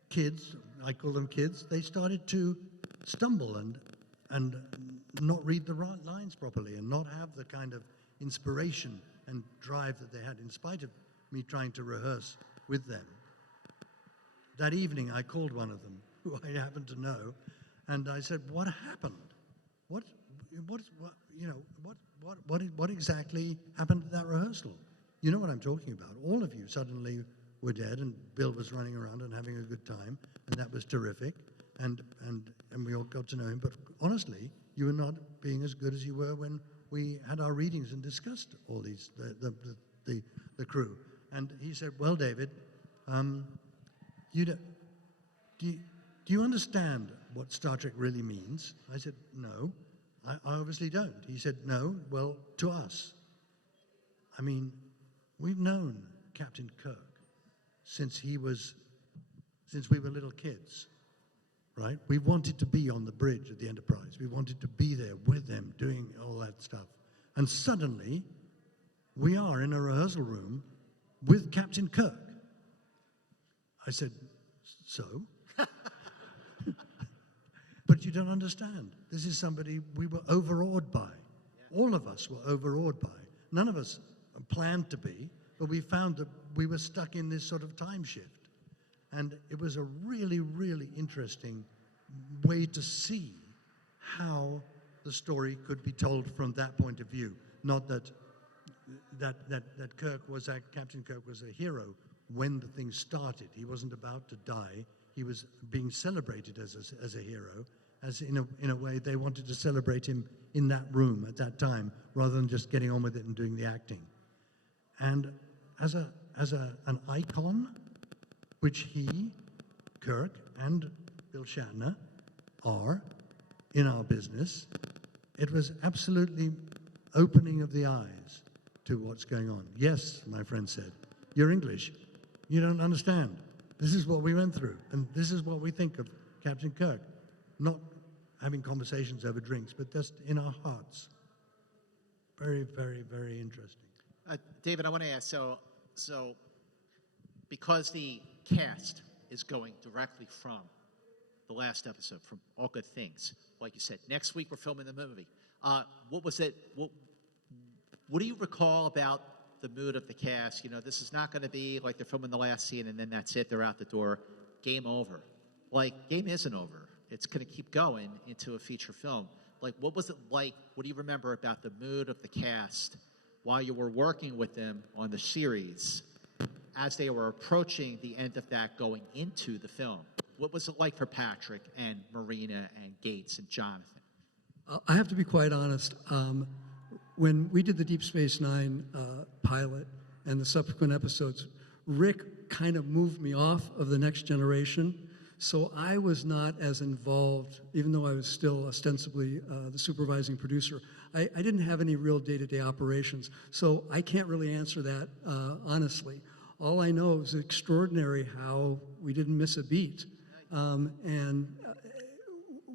kids, I call them kids, they started to stumble and not read the right lines properly, and not have the kind of inspiration and drive that they had, in spite of me trying to rehearse with them. That evening, I called one of them, who I happened to know, and I said, "What happened? What exactly happened at that rehearsal? You know what I'm talking about. All of you suddenly were dead, and Bill was running around and having a good time, and that was terrific, and we all got to know him. But honestly, you were not being as good as you were when we had our readings and discussed all these the crew." And he said, "Well, David, do you understand what Star Trek really means?" I said, "No, I obviously don't." He said, "No, well, to us. I mean, we've known Captain Kirk since we were little kids, right? We wanted to be on the bridge of the Enterprise. We wanted to be there with them doing all that stuff. And suddenly, we are in a rehearsal room with Captain Kirk." I said, "So?" "But you don't understand. This is somebody we were overawed by. All of us were overawed by. None of us planned to be, but we found that we were stuck in this sort of time shift. And it was a really, really interesting way to see how the story could be told from that point of view. Not that Captain Kirk was a hero when the thing started. He wasn't about to die. He was being celebrated as a hero, as in a way they wanted to celebrate him in that room at that time, rather than just getting on with it and doing the acting. And as an icon, which he, Kirk, and Bill Shatner are in our business, it was absolutely opening of the eyes to what's going on. "Yes," my friend said, "you're English. You don't understand. This is what we went through, and this is what we think of Captain Kirk." Not having conversations over drinks, but just in our hearts. Very, very, very interesting. David, I want to ask, so because the cast is going directly from the last episode, from All Good Things, like you said, next week we're filming the movie. What was it? What do you recall about the mood of the cast? This is not going to be like they're filming the last scene and then that's it, they're out the door, game over. Like, game isn't over. It's going to keep going into a feature film. Like, what was it like? What do you remember about the mood of the cast while you were working with them on the series, as they were approaching the end of that going into the film? What was it like for Patrick and Marina and Gates and Jonathan? I have to be quite honest. When we did the Deep Space Nine pilot and the subsequent episodes, Rick kind of moved me off of the Next Generation. So I was not as involved, even though I was still ostensibly the supervising producer. I didn't have any real day-to-day operations. So I can't really answer that honestly. All I know is extraordinary how we didn't miss a beat.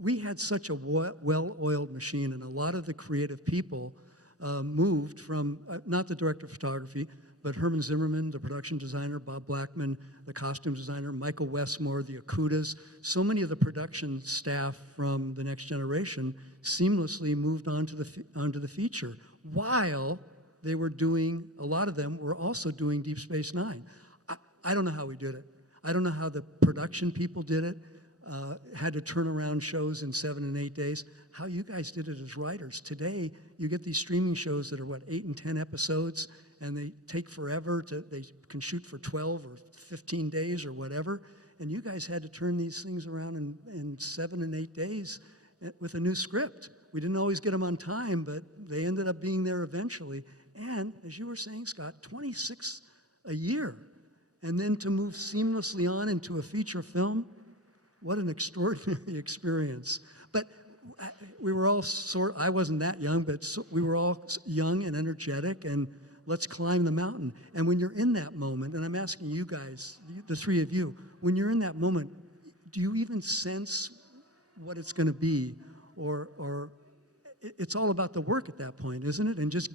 We had such a well-oiled machine, and a lot of the creative people moved from, not the director of photography, but Herman Zimmerman, the production designer, Bob Blackman, the costume designer, Michael Westmore, the Akutas. So many of the production staff from The Next Generation seamlessly moved onto the feature, while they were doing, a lot of them were also doing Deep Space Nine. I don't know how we did it. I don't know how the production people did it, had to turn around shows in 7 and 8 days. How you guys did it as writers. Today, you get these streaming shows that are, 8 and 10 episodes, and they take forever they can shoot for 12 or 15 days or whatever. And you guys had to turn these things around in 7 and 8 days with a new script. We didn't always get them on time, but they ended up being there eventually. And as you were saying, Scott, 26 a year. And then to move seamlessly on into a feature film, what an extraordinary experience. But we were all I wasn't that young, but we were all young and energetic, and let's climb the mountain. And when you're in that moment, and I'm asking you guys, the three of you, when you're in that moment, do you even sense what it's going to be? Or it's all about the work at that point, isn't it? And just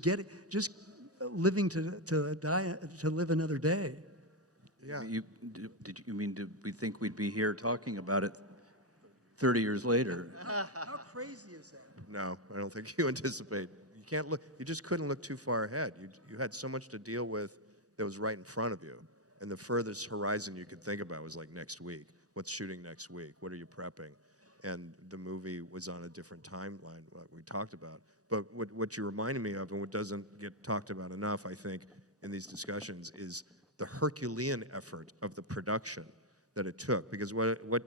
living to die, to live another day. Yeah. Did we think we'd be here talking about it 30 years later? How crazy is that? No, I don't think you anticipate. You can't look. You just couldn't look too far ahead. You had so much to deal with that was right in front of you, and the furthest horizon you could think about was like next week. What's shooting next week? What are you prepping? And the movie was on a different timeline, what we talked about. But what you reminded me of, and what doesn't get talked about enough, I think, in these discussions, is the Herculean effort of the production that it took. Because what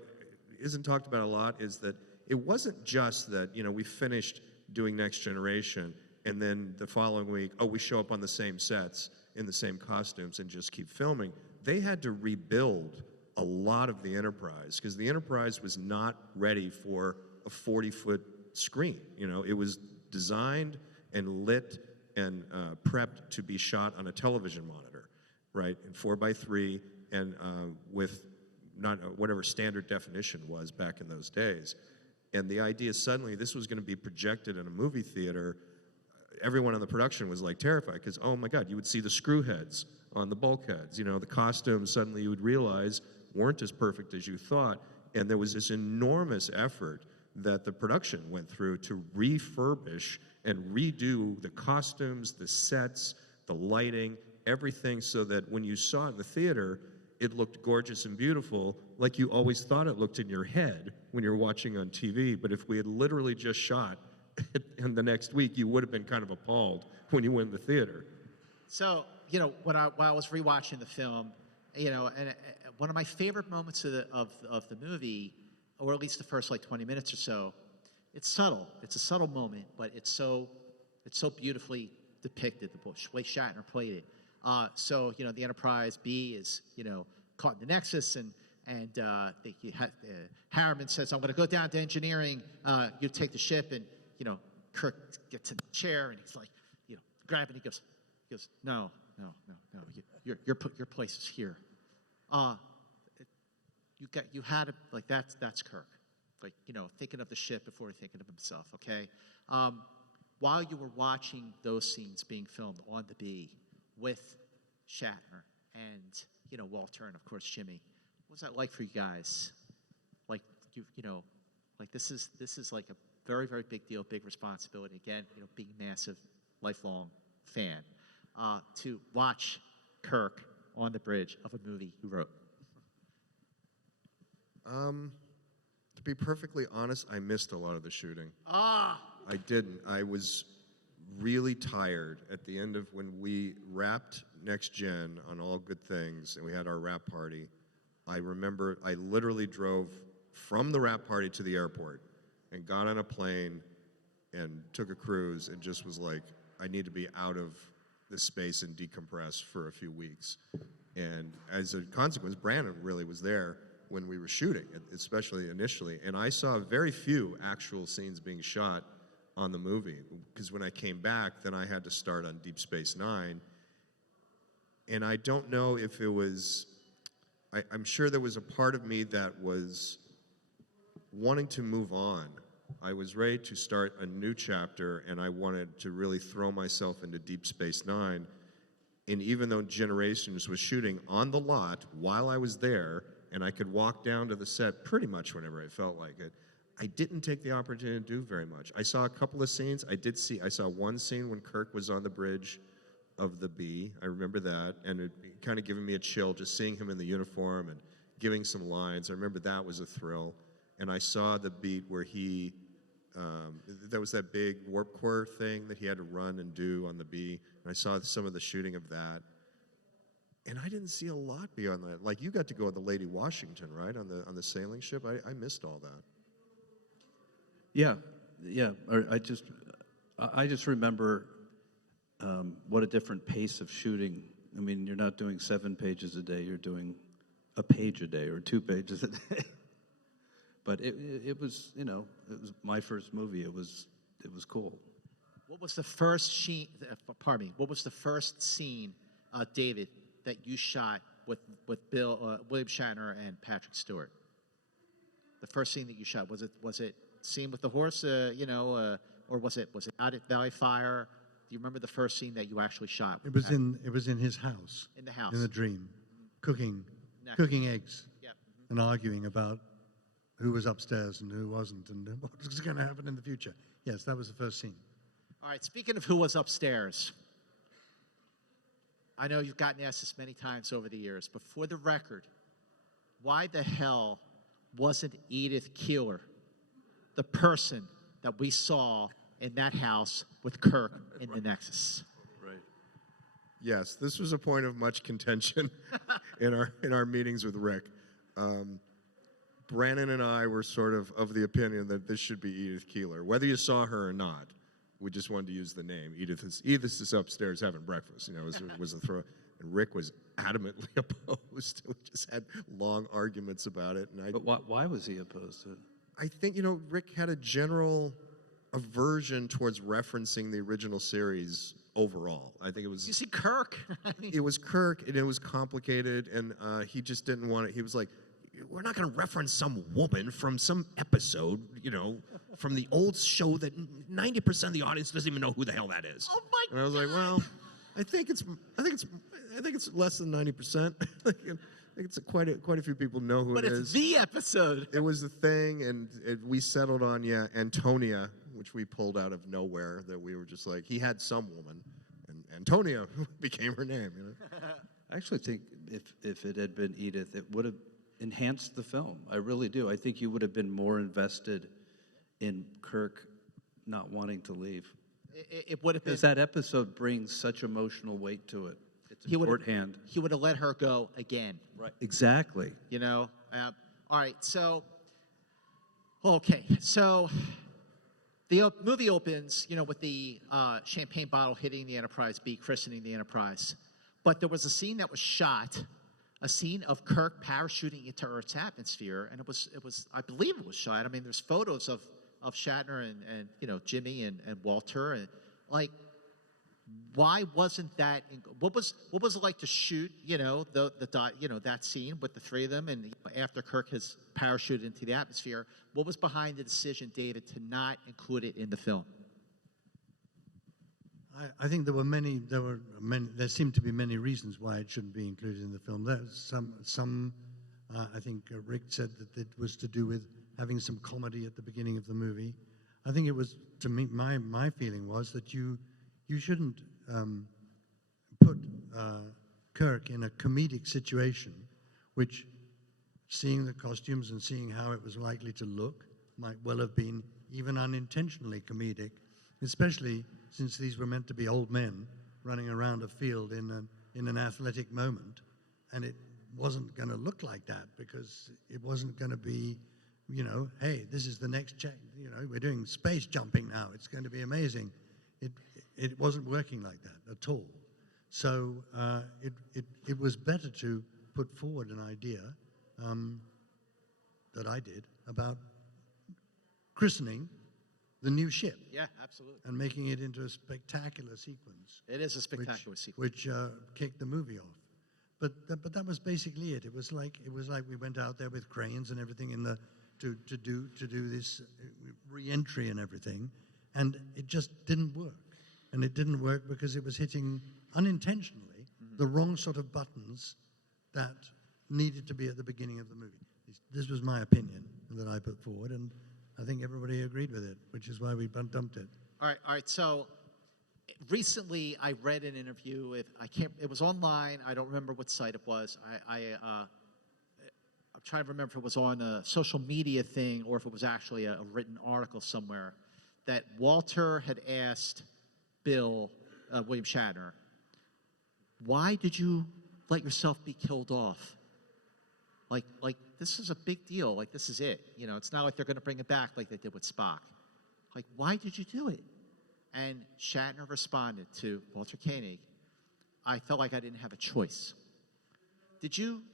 isn't talked about a lot is that it wasn't just that, we finished doing Next Generation, and then the following week, we show up on the same sets, in the same costumes, and just keep filming. They had to rebuild a lot of the Enterprise, because the Enterprise was not ready for a 40-foot screen. It was designed and lit and prepped to be shot on a television monitor, right, in 4:3, and with not whatever standard definition was back in those days. And the idea suddenly this was going to be projected in a movie theater, everyone on the production was like terrified, because, oh my God, you would see the screw heads on the bulkheads. The costumes suddenly you would realize weren't as perfect as you thought. And there was this enormous effort that the production went through to refurbish and redo the costumes, the sets, the lighting, everything, so that when you saw it in the theater, it looked gorgeous and beautiful, like you always thought it looked in your head when you're watching on TV. But if we had literally just shot it in the next week, you would have been kind of appalled when you went in the theater. So, while I was rewatching the film, and one of my favorite moments of the movie, or at least the first 20 minutes or so, it's subtle. It's a subtle moment, but it's so beautifully depicted, the way Shatner played it. So the Enterprise B is caught in the Nexus, and Harriman says, "I'm going to go down to engineering. You take the ship," and Kirk gets in the chair, and he's like, grabbing. He goes, "No. Your place is here." You had to, that's Kirk, thinking of the ship before thinking of himself. Okay, while you were watching those scenes being filmed on the B with Shatner and Walter and of course Jimmy, what was that like for you guys? This is like a very, very big deal, big responsibility. Again, being a massive, lifelong fan, to watch Kirk on the bridge of a movie you wrote. To be perfectly honest, I missed a lot of the shooting. Ah! I didn't. I was really tired at the end of when we wrapped Next Gen on All Good Things and we had our wrap party. I remember I literally drove from the wrap party to the airport and got on a plane and took a cruise and just was like, I need to be out of this space and decompress for a few weeks. And as a consequence, Brannon really was there when we were shooting, especially initially. And I saw very few actual scenes being shot on the movie, because when I came back, then I had to start on Deep Space Nine. And I don't know if it was, I'm sure there was a part of me that was wanting to move on. I was ready to start a new chapter, and I wanted to really throw myself into Deep Space Nine. And even though Generations was shooting on the lot while I was there, and I could walk down to the set pretty much whenever I felt like it, I didn't take the opportunity to do very much. I saw a couple of scenes. I saw one scene when Kirk was on the bridge of the B. I remember that, and it kind of giving me a chill just seeing him in the uniform and giving some lines. I remember that was a thrill. And I saw the beat where he, there was that big warp core thing that he had to run and do on the B, and I saw some of the shooting of that. And I didn't see a lot beyond that. Like, you got to go on the Lady Washington, right, on the sailing ship? I missed all that. Yeah. I just remember what a different pace of shooting. I mean, you're not doing 7 pages a day. You're doing a page a day or 2 pages a day. But it was, you know, it was my first movie. It was cool. What was the first scene? Pardon me. What was the first scene, David, that you shot with William Shatner and Patrick Stewart? The first scene that you shot, was it scene with the horse, or was it out at Valley Fire? Do you remember the first scene that you actually shot? It was in his house. In the house. In the dream, cooking eggs, and arguing about who was upstairs and who wasn't, and what was going to happen in the future. Yes, that was the first scene. All right. Speaking of who was upstairs, I know you've gotten asked this many times over the years, but for the record, why the hell wasn't Edith Keeler the person that we saw in that house with Kirk in the Nexus? Right. Yes, this was a point of much contention in our meetings with Rick. Brannon and I were sort of the opinion that this should be Edith Keeler, whether you saw her or not. We just wanted to use the name. Edith is upstairs having breakfast. You know, was a throw. And Rick was adamantly opposed. We just had long arguments about it. And But why was he opposed to it? I think, you know, Rick had a general aversion towards referencing the original series overall. I think it was... You see Kirk? It was Kirk, and it was complicated, and he just didn't want it. He was like, we're not going to reference some woman from some episode, you know, from the old show that 90% of the audience doesn't even know who the hell that is. Oh my And I was like, well, I think it's less than 90%. I think it's quite a few people know who it is. But it's the episode. It was the thing, and we settled on, Antonia, which we pulled out of nowhere, that we were just like, he had some woman, and Antonia became her name, you know? I actually think if it had been Edith, it would have enhanced the film. I really do. I think you would have been more invested in Kirk not wanting to leave. It would have been... Because that episode brings such emotional weight to it. It's a shorthand. He would have let her go again. Right. Exactly. You know? All right, so... Okay, so... The movie opens, you know, with the champagne bottle hitting the Enterprise B, christening the Enterprise. But there was a scene that was shot, a scene of Kirk parachuting into Earth's atmosphere, and it was I believe it was shot. I mean, there's photos of Shatner and you know, Jimmy and Walter, and like, why wasn't that? What was it like to shoot, you know, that scene with the three of them, and after Kirk has parachuted into the atmosphere? What was behind the decision, David, to not include it in the film? I think there seemed to be many reasons why it shouldn't be included in the film. There's some I think Rick said that it was to do with having some comedy at the beginning of the movie. I think it was, to me, my feeling was that you shouldn't put Kirk in a comedic situation, which, seeing the costumes and seeing how it was likely to look, might well have been even unintentionally comedic. especially since these were meant to be old men running around a field in an athletic moment, and it wasn't going to look like that because it wasn't going to be, you know, hey, this is the next check, you know, we're doing space jumping now, it's going to be amazing. It wasn't working like that at all. So it was better to put forward an idea that I did about christening the new ship. Yeah, absolutely. And making it into a spectacular sequence. It is a spectacular sequence. Which kicked the movie off. But that was basically it. It was like we went out there with cranes and everything to do this re-entry and everything, and it just didn't work. And it didn't work because it was hitting unintentionally the wrong sort of buttons that needed to be at the beginning of the movie. This was my opinion that I put forward, and I think everybody agreed with it, which is why we dumped it. All right. So recently, I read an interview with it was online. I don't remember what site it was. I'm trying to remember if it was on a social media thing or if it was actually a written article somewhere, that Walter had asked William Shatner, why did you let yourself be killed off? Like this is a big deal. Like, this is it. You know, it's not like they're going to bring it back like they did with Spock. Like, why did you do it? And Shatner responded to Walter Koenig, I felt like I didn't have a choice. Did you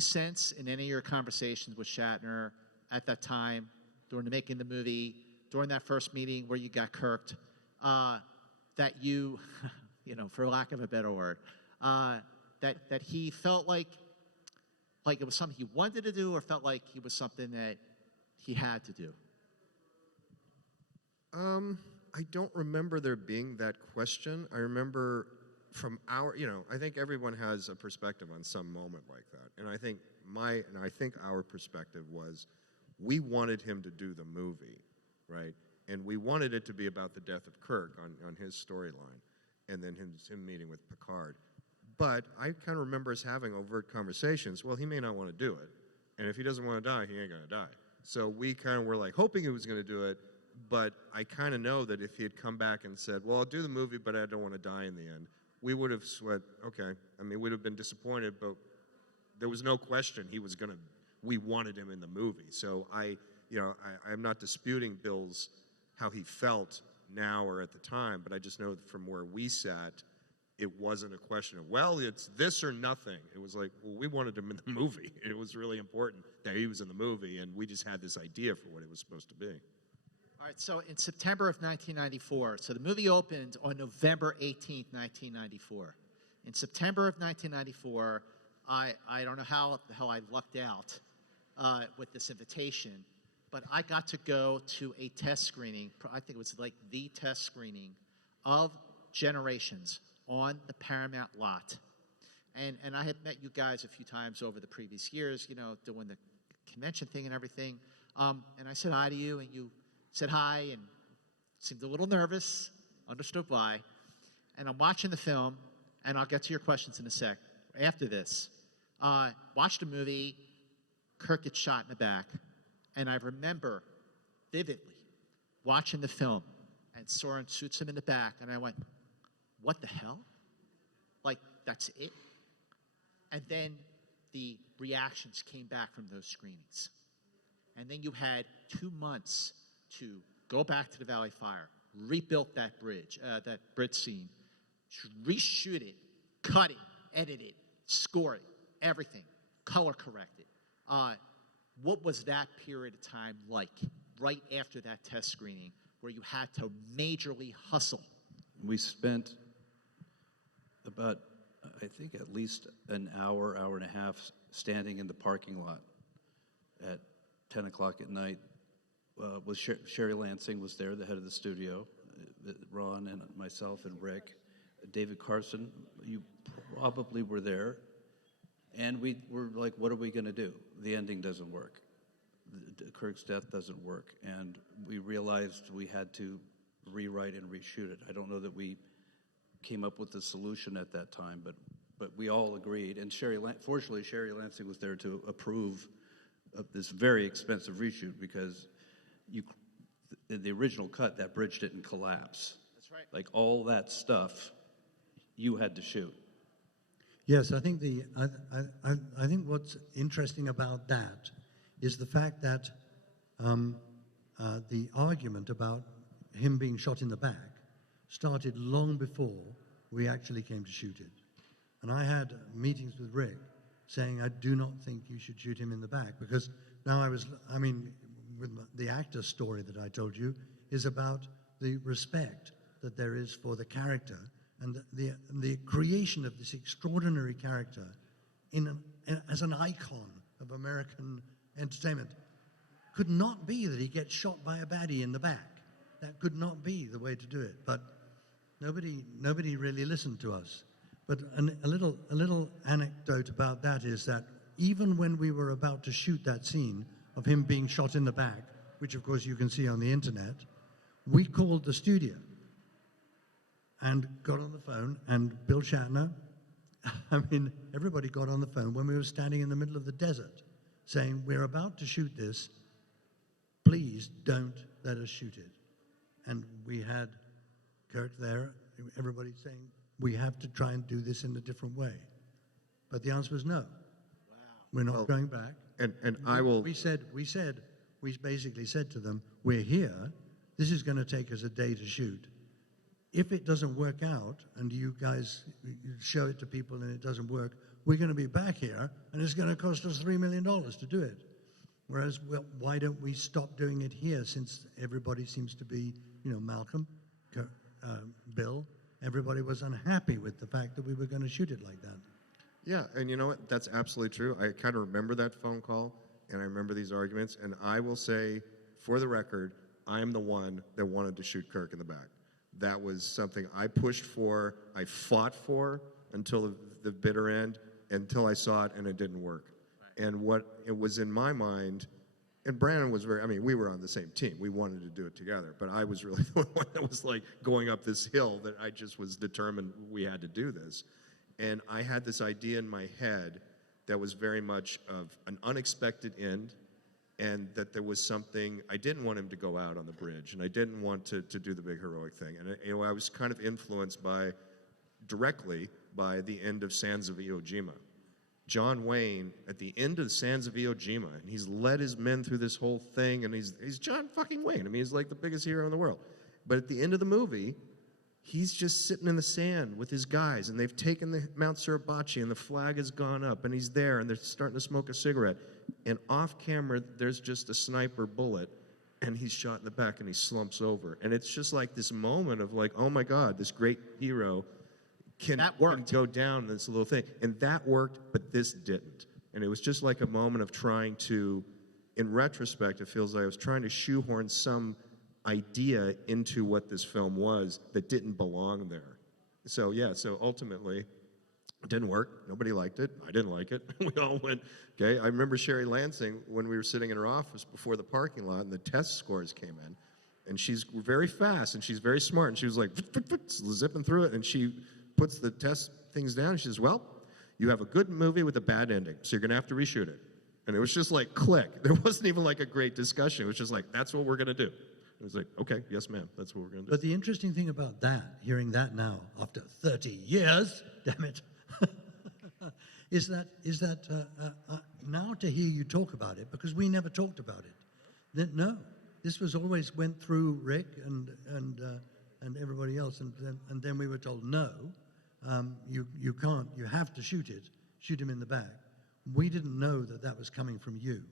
sense in any of your conversations with Shatner at that time, during the making of the movie, during that first meeting where you got Kirked, that you, you know, for lack of a better word, that he felt like it was something he wanted to do, or felt like it was something that he had to do? I don't remember there being that question. I remember from I think everyone has a perspective on some moment like that. And I think our perspective was, we wanted him to do the movie, right? And we wanted it to be about the death of Kirk on his storyline, and then him meeting with Picard. But I kind of remember us having overt conversations. Well, he may not want to do it. And if he doesn't want to die, he ain't going to die. So we kind of were like hoping he was going to do it. But I kind of know that if he had come back and said, well, I'll do the movie, but I don't want to die in the end, we would have said, okay. I mean, we'd have been disappointed, but there was no question we wanted him in the movie. So I'm not disputing Bill's, how he felt now or at the time, but I just know that from where we sat, it wasn't a question of, well, it's this or nothing. It was like, well, we wanted him in the movie. It was really important that he was in the movie, and we just had this idea for what it was supposed to be. All right, so in September of 1994, so the movie opened on November 18th, 1994. In September of 1994, I don't know how the hell I lucked out with this invitation, but I got to go to a test screening, I think it was like the test screening of Generations on the Paramount lot. And I had met you guys a few times over the previous years, you know, doing the convention thing and everything. And I said hi to you, and you said hi and seemed a little nervous, understood why. And I'm watching the film, and I'll get to your questions in a sec. After this, watched the movie, Kirk gets shot in the back, and I remember vividly watching the film, and Soren shoots him in the back, and I went, what the hell? Like, that's it? And then the reactions came back from those screenings. And then you had 2 months to go back to the Valley Fire, rebuilt that bridge scene, reshoot it, cut it, edit it, score it, everything, color correct it. What was that period of time like, right after that test screening, where you had to majorly hustle? We spent about, I think, at least an hour and a half standing in the parking lot at 10 o'clock at night. Sherry Lansing was there, the head of the studio, Ron and myself and Rick. David Carson, you probably were there. And we were like, what are we going to do? The ending doesn't work. Kirk's death doesn't work. And we realized we had to rewrite and reshoot it. I don't know that we came up with the solution at that time, but we all agreed. And fortunately, Sherry Lansing was there to approve of this very expensive reshoot, because in the original cut, that bridge didn't collapse. That's right. Like all that stuff, you had to shoot. Yes, I think I think what's interesting about that is the fact that the argument about him being shot in the back started long before we actually came to shoot it. And I had meetings with Rick saying, I do not think you should shoot him in the back, because now I mean, with the actor's story that I told you is about the respect that there is for the character and the creation of this extraordinary character as an icon of American entertainment. Could not be that he gets shot by a baddie in the back. That could not be the way to do it. But nobody really listened to us. But a little anecdote about that is that even when we were about to shoot that scene of him being shot in the back, which of course you can see on the internet, we called the studio and got on the phone, and Bill Shatner, I mean, everybody got on the phone when we were standing in the middle of the desert saying, we're about to shoot this, please don't let us shoot it. And we had Kirk there, everybody saying, we have to try and do this in a different way. But the answer was no. Wow. We're not going back. And I will... We basically said to them, we're here, this is going to take us a day to shoot. If it doesn't work out, and you guys show it to people and it doesn't work, we're going to be back here, and it's going to cost us $3 million to do it. Whereas, well, why don't we stop doing it here, since everybody seems to be, you know, Malcolm, Bill, everybody was unhappy with the fact that we were going to shoot it like that. Yeah, and you know what? That's absolutely true. I kind of remember that phone call, and I remember these arguments, and I will say, for the record, I am the one that wanted to shoot Kirk in the back. That was something I pushed for, I fought for until the bitter end, until I saw it and it didn't work. Right. And what it was in my mind, and Brannon was I mean, we were on the same team. We wanted to do it together, but I was really the one that was like going up this hill that I just was determined we had to do this. And I had this idea in my head that was very much of an unexpected end, and that there was something, I didn't want him to go out on the bridge, and I didn't want to do the big heroic thing. And you know, I was kind of influenced directly by the end of Sands of Iwo Jima. John Wayne, at the end of Sands of Iwo Jima, and he's led his men through this whole thing, and he's John fucking Wayne. I mean, he's like the biggest hero in the world. But at the end of the movie, he's just sitting in the sand with his guys, and they've taken the Mount Suribachi, and the flag has gone up, and he's there, and they're starting to smoke a cigarette. And off camera, there's just a sniper bullet, and he's shot in the back, and he slumps over. And it's just like this moment of like, oh my God, this great hero can go down in this little thing. And that worked, but this didn't. And it was just like a moment of trying to, in retrospect, it feels like I was trying to shoehorn some idea into what this film was that didn't belong there. So yeah, so ultimately, it didn't work. Nobody liked it. I didn't like it. We all went, okay. I remember Sherry Lansing when we were sitting in her office before the parking lot and the test scores came in, and she's very fast and she's very smart, and she was like zipping through it, and she puts the test things down and she says, well, you have a good movie with a bad ending, so you're gonna have to reshoot it. And it was just like click. There wasn't even like a great discussion. It was just like, that's what we're gonna do. It was like, okay, yes ma'am, that's what we're gonna do. But the interesting thing about that, hearing that now after 30 years, damn it, is that now to hear you talk about it, because we never talked about it. No, this was always went through Rick and everybody else, and then we were told no, you can't, you have to shoot him in the back. We didn't know that was coming from you,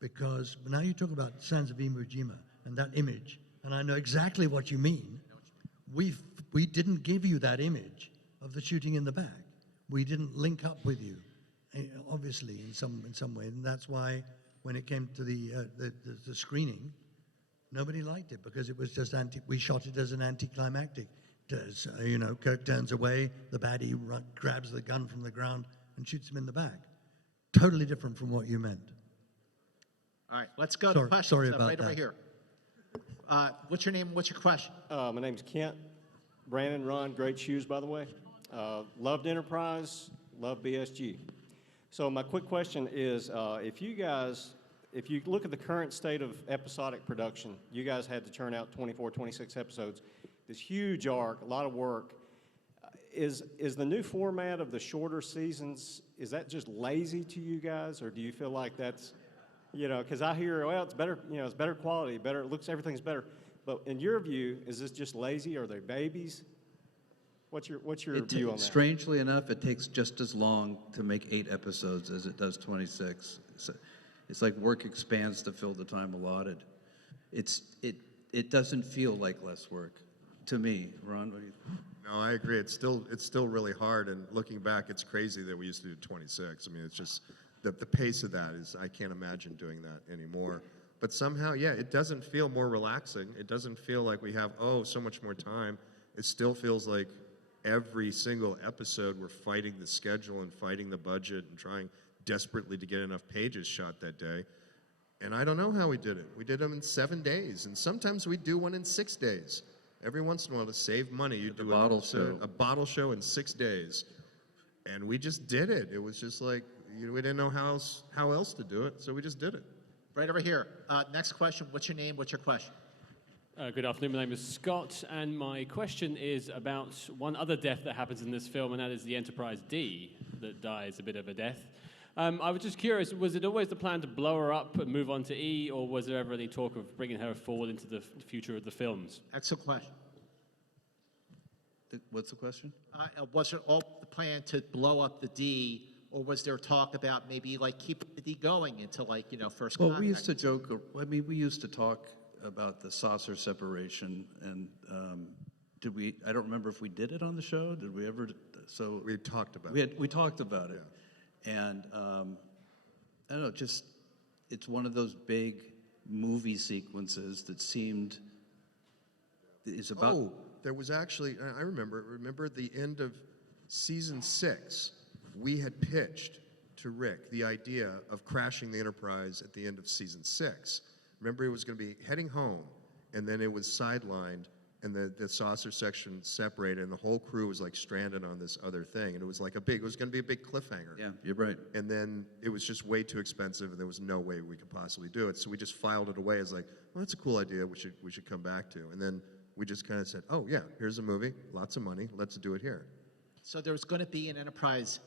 because now you talk about Sands of Iwo Jima and that image, and I know exactly what you mean. We didn't give you that image of the shooting in the back. We didn't link up with you, obviously, in some way, and that's why when it came to the screening, nobody liked it, because it was just we shot it as an anticlimactic. You know, Kirk turns away, the baddie grabs the gun from the ground and shoots him in the back. Totally different from what you meant. All right, let's go to questions. Sorry about right that. over here. What's your name and what's your question? My name's Kent. Brannon, Ron, great shoes, by the way. Loved Enterprise, loved BSG. So my quick question is, if you guys if you look at the current state of episodic production, you guys had to churn out 24, 26 episodes. This huge arc, a lot of work. Is the new format of the shorter seasons, is that just lazy to you guys, or do you feel like that's, you know, because I hear, well, it's better, you know, it's better quality, better, it looks, everything's better. But in your view, is this just lazy? Are they babies? What's your view on that? Strangely enough, it takes just as long to make 8 episodes as it does 26. It's like work expands to fill the time allotted. It doesn't feel like less work to me. Ron, what do you think? No, I agree. It's still really hard. And looking back, it's crazy that we used to do 26. I mean, it's just the pace of that is, I can't imagine doing that anymore. But somehow, yeah, it doesn't feel more relaxing. It doesn't feel like we have, oh, so much more time. It still feels like every single episode we're fighting the schedule and fighting the budget and trying desperately to get enough pages shot that day. And I don't know how we did it. We did them in 7 days, and sometimes we do one in 6 days. Every once in a while, to save money, you do a bottle show in 6 days. And we just did it. It was just like, we didn't know how else to do it, so we just did it. Right over here. Next question. What's your name? What's your question? Good afternoon. My name is Scott, and my question is about one other death that happens in this film, and that is the Enterprise D that dies a bit of a death. I was just curious, was it always the plan to blow her up and move on to E, or was there ever any talk of bringing her forward into the future of the films? Excellent question. What's the question? Was it all the plan to blow up the D, or was there talk about maybe like keeping the D going until like, you know, first contact? Well, we used to joke, I mean, we used to talk about the saucer separation, and I don't remember if we did it on the show, did we ever? So we talked about it. We talked about it. And I don't know, just, it's one of those big movie sequences that seemed, is about... Oh, there was actually, I remember at the end of season 6, we had pitched to Rick the idea of crashing the Enterprise at the end of season 6. Remember, it was going to be heading home, and then it was sidelined, and the saucer section separated, and the whole crew was like stranded on this other thing, and it was like it was going to be a big cliffhanger. Yeah, you're right. And then it was just way too expensive, and there was no way we could possibly do it. So we just filed it away as like, well, that's a cool idea. We should come back to. And then we just kind of said, oh yeah, here's a movie, lots of money, let's do it here. So there was going to be an Enterprise,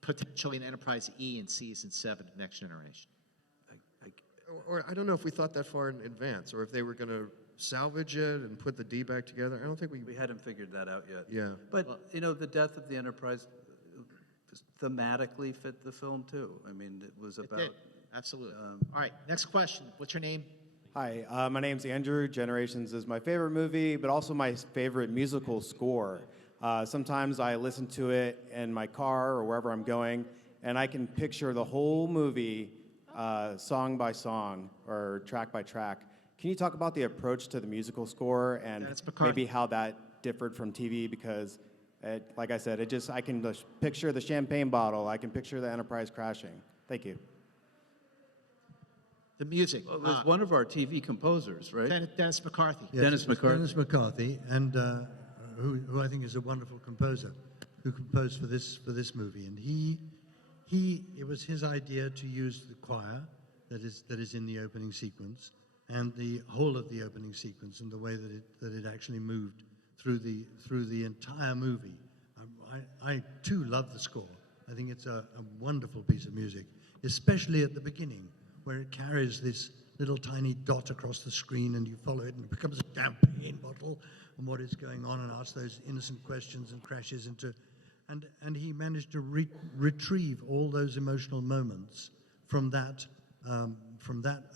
potentially an Enterprise E in season 7 of Next Generation. Or I don't know if we thought that far in advance, or if they were going to salvage it and put the D back together. I don't think we hadn't figured that out yet. Yeah. But, you know, the death of the Enterprise thematically fit the film, too. I mean, it was about... It did. Absolutely. All right, next question. What's your name? Hi, my name's Andrew. Generations is my favorite movie, but also my favorite musical score. Sometimes I listen to it in my car or wherever I'm going, and I can picture the whole movie song by song or track by track. Can you talk about the approach to the musical score and maybe how that differed from TV? Because, like I said, I can just picture the champagne bottle. I can picture the Enterprise crashing. Thank you. The music. Well, it was one of our TV composers, right? Dennis McCarthy. Yes, Dennis McCarthy. Dennis McCarthy, and who I think is a wonderful composer, who composed for this movie. And it was his idea to use the choir that is in the opening sequence, and the whole of the opening sequence, and the way that it actually moved through the entire movie. I too love the score. I think it's a wonderful piece of music, especially at the beginning, where it carries this little tiny dot across the screen, and you follow it, and it becomes a champagne bottle, and what is going on, and asks those innocent questions, and crashes into, and he managed to retrieve all those emotional moments from that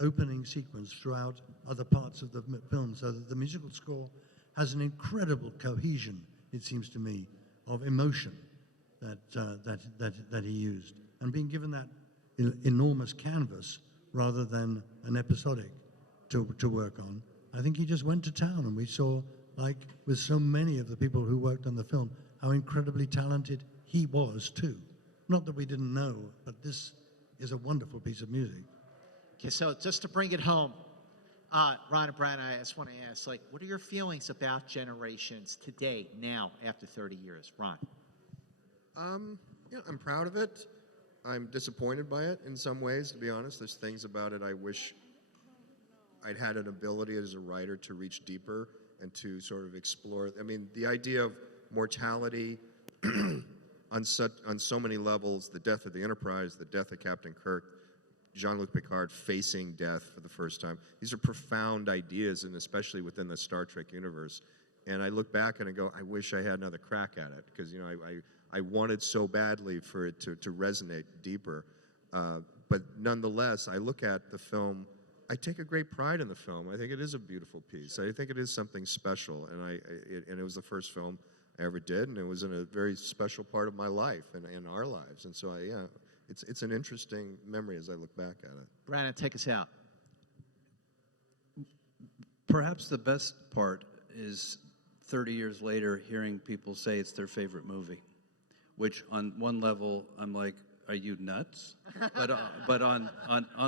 opening sequence throughout other parts of the film, so that the musical score has an incredible cohesion, it seems to me, of emotion that he used, and being given that enormous canvas rather than an episodic to work on. I think he just went to town, and we saw, like with so many of the people who worked on the film, how incredibly talented he was too. Not that we didn't know, but this is a wonderful piece of music. Okay, so just to bring it home, Ron and Brannon, I just want to ask, like, what are your feelings about Generations today, now, after 30 years? Ron? Yeah, I'm proud of it. I'm disappointed by it in some ways, to be honest. There's things about it I wish I'd had an ability as a writer to reach deeper and to sort of explore. I mean, the idea of mortality on so many levels, the death of the Enterprise, the death of Captain Kirk, Jean-Luc Picard facing death for the first time. These are profound ideas, and especially within the Star Trek universe. And I look back and I go, I wish I had another crack at it, because you know I wanted so badly for it to resonate deeper. But nonetheless, I look at the film. I take a great pride in the film. I think it is a beautiful piece. I think it is something special, and it was the first film I ever did, and it was in a very special part of my life and in our lives. And so it's an interesting memory as I look back at it. Brannon, take us out. Perhaps the best part is 30 years later hearing people say it's their favorite movie, which on one level I'm like, are you nuts? but on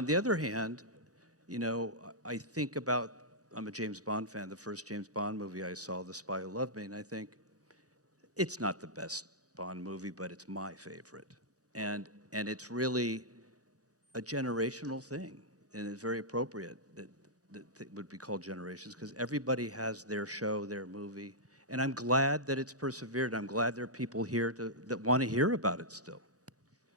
the other hand, you know, I think about, I'm a James Bond fan. The first James Bond movie I saw, The Spy Who Loved Me, and I think it's not the best Bond movie, but it's my favorite. And it's really a generational thing, and it's very appropriate that it would be called Generations, because everybody has their show, their movie, and I'm glad that it's persevered. I'm glad there are people here that want to hear about it still.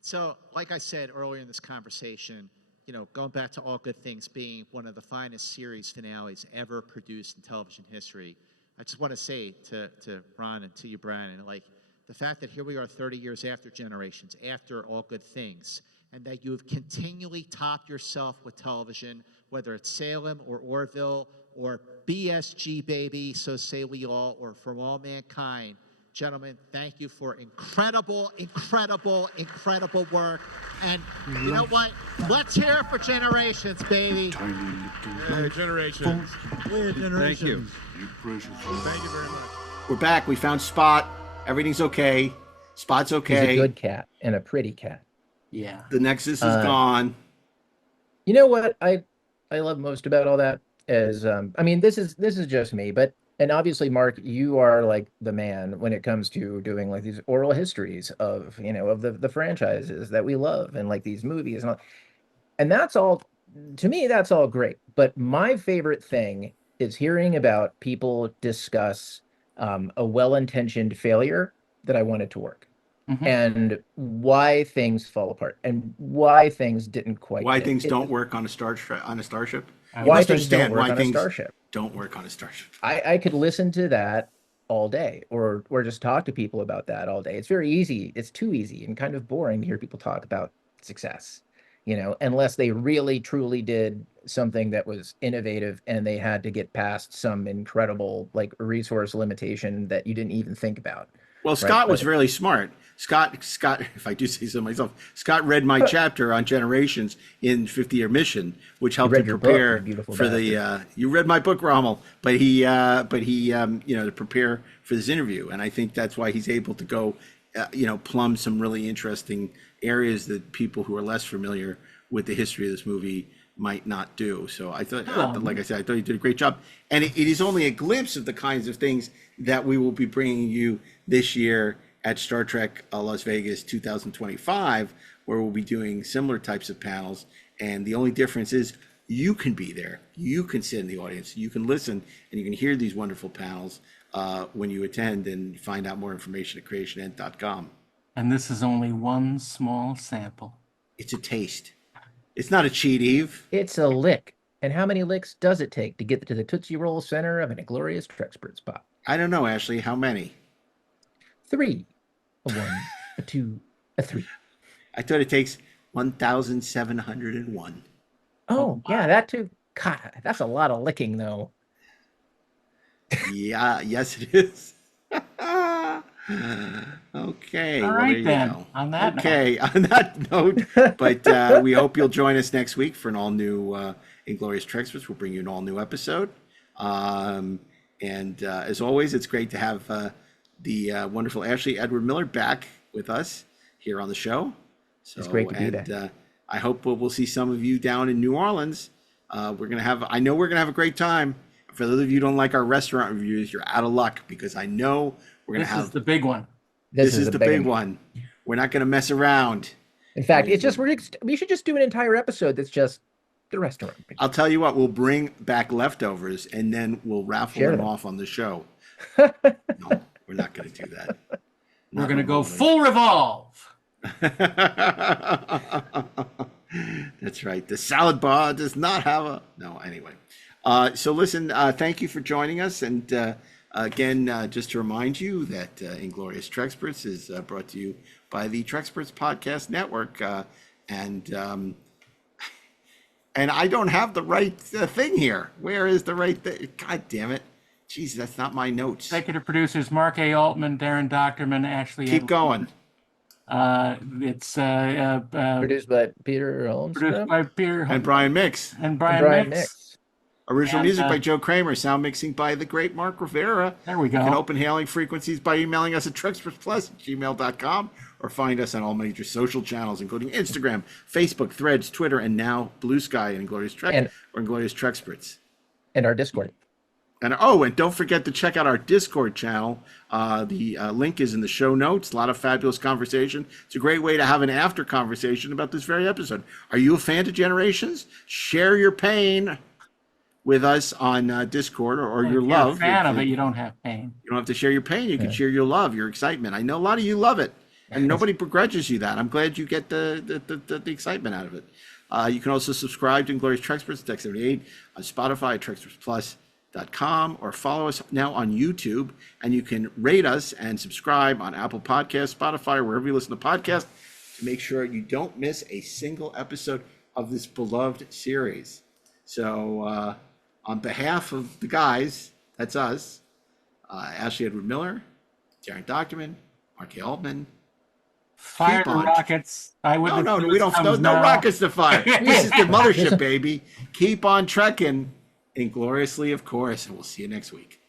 So, like I said earlier in this conversation, you know, going back to All Good Things being one of the finest series finales ever produced in television history, I just want to say to Ron and to you, Brannon, like, the fact that here we are 30 years after Generations, after All Good Things, and that you have continually topped yourself with television, whether it's Salem or Orville or BSG, baby, so say we all, or From All Mankind. Gentlemen, thank you for incredible, incredible, incredible work. And you know what? Let's hear it for Generations, baby. Yeah, Generations. Yeah, Generations. Thank you. Thank you very much. We're back. We found Spot. Everything's okay. Spot's okay. He's a good cat and a pretty cat. Yeah. The Nexus is gone. You know what I love most about all that is, I mean, this is just me, but, and obviously, Mark, you are like the man when it comes to doing like these oral histories of, you know, of the franchises that we love and like these movies and all. And that's all, to me, that's all great. But my favorite thing is hearing about people discuss a well-intentioned failure that I wanted to work. Mm-hmm. And why things fall apart and why things didn't quite. Why things don't work on a starship. Why things don't work on a starship. Don't work on a starship. I could listen to that all day, or just talk to people about that all day. It's very easy. It's too easy and kind of boring to hear people talk about success, you know, unless they really truly did something that was innovative and they had to get past some incredible like resource limitation that you didn't even think about. Well, Scott was really smart. Scott, if I do say so myself, Scott read my chapter on Generations in 50-Year Mission, which helped him prepare for the. You read my book, Rommel, but he, you know, to prepare for this interview, and I think that's why he's able to go, you know, plumb some really interesting areas that people who are less familiar with the history of this movie might not do. So I thought, like I said, I thought you did a great job, and it is only a glimpse of the kinds of things that we will be bringing you this year at Star Trek Las Vegas 2025, where we'll be doing similar types of panels. And the only difference is you can be there. You can sit in the audience. You can listen, and you can hear these wonderful panels when you attend, and find out more information at creationend.com. And this is only one small sample. It's a taste. It's not a cheat, Eve. It's a lick. And how many licks does it take to get to the Tootsie Roll center of an Inglorious Treksperts pop? I don't know, Ashley. How many? 3. A 1, a 2, a 3. I thought it takes 1,701. Oh, yeah, that too. God, that's a lot of licking, though. Yeah, yes, it is. Okay. All right, then. On that note. On that note, but we hope you'll join us next week for an all-new Inglorious Treksperts. We'll bring you an all-new episode. And as always, it's great to have the wonderful Ashley Edward Miller back with us here on the show. So, it's great to be there. I hope we'll see some of you down in New Orleans. I know we're gonna have a great time. For those of you who don't like our restaurant reviews, you're out of luck, because I know we're gonna have. This is the big one. This is the big one. We're not gonna mess around. In fact, it's just we should just do an entire episode that's just the restaurant. I'll tell you what, we'll bring back leftovers and then we'll raffle them off on the show. No, we're not going to do that. We're going to go full revolve. That's right. The salad bar does not have a... No, anyway. So listen, thank you for joining us. And again, just to remind you that Inglorious Treksperts is brought to you by the Treksperts Podcast Network. And I don't have the right thing here. Where is the right thing? God damn it. Jeez, that's not my notes. Executive producers Mark A. Altman, Darren Dochterman, Ashley. Keep going. It's produced by Peter Holmes. Produced by Peter and Brian Mix. And Brian Mix. Original music by Joe Kramer. Sound mixing by the great Mark Rivera. There we go. You can open hailing frequencies by emailing us at trekspertsplus@gmail.com or find us on all major social channels, including Instagram, Facebook, Threads, Twitter, and now Blue Sky and Inglorious Trek or Inglorious Treksperts. And our Discord. And don't forget to check out our Discord channel. The link is in the show notes. A lot of fabulous conversation. It's a great way to have an after conversation about this very episode. Are you a fan of Generations? Share your pain with us on Discord or your love. If you're a fan of it, you don't have pain. You don't have to share your pain. You can share your love, your excitement. I know a lot of you love it, and nobody begrudges you that. I'm glad you get the excitement out of it. You can also subscribe to Inglorious Treksperts, Tech 78 on Spotify at trekspertsplus.com, or follow us now on YouTube, and you can rate us and subscribe on Apple Podcasts, Spotify, or wherever you listen to podcasts to make sure you don't miss a single episode of this beloved series. So on behalf of the guys, that's us, Ashley Edward Miller, Darren Dochterman, Mark A. Altman. Fire the rockets. No, we don't. No rockets to fire. This is the mothership, baby. Keep on trekking, ingloriously, of course, and we'll see you next week.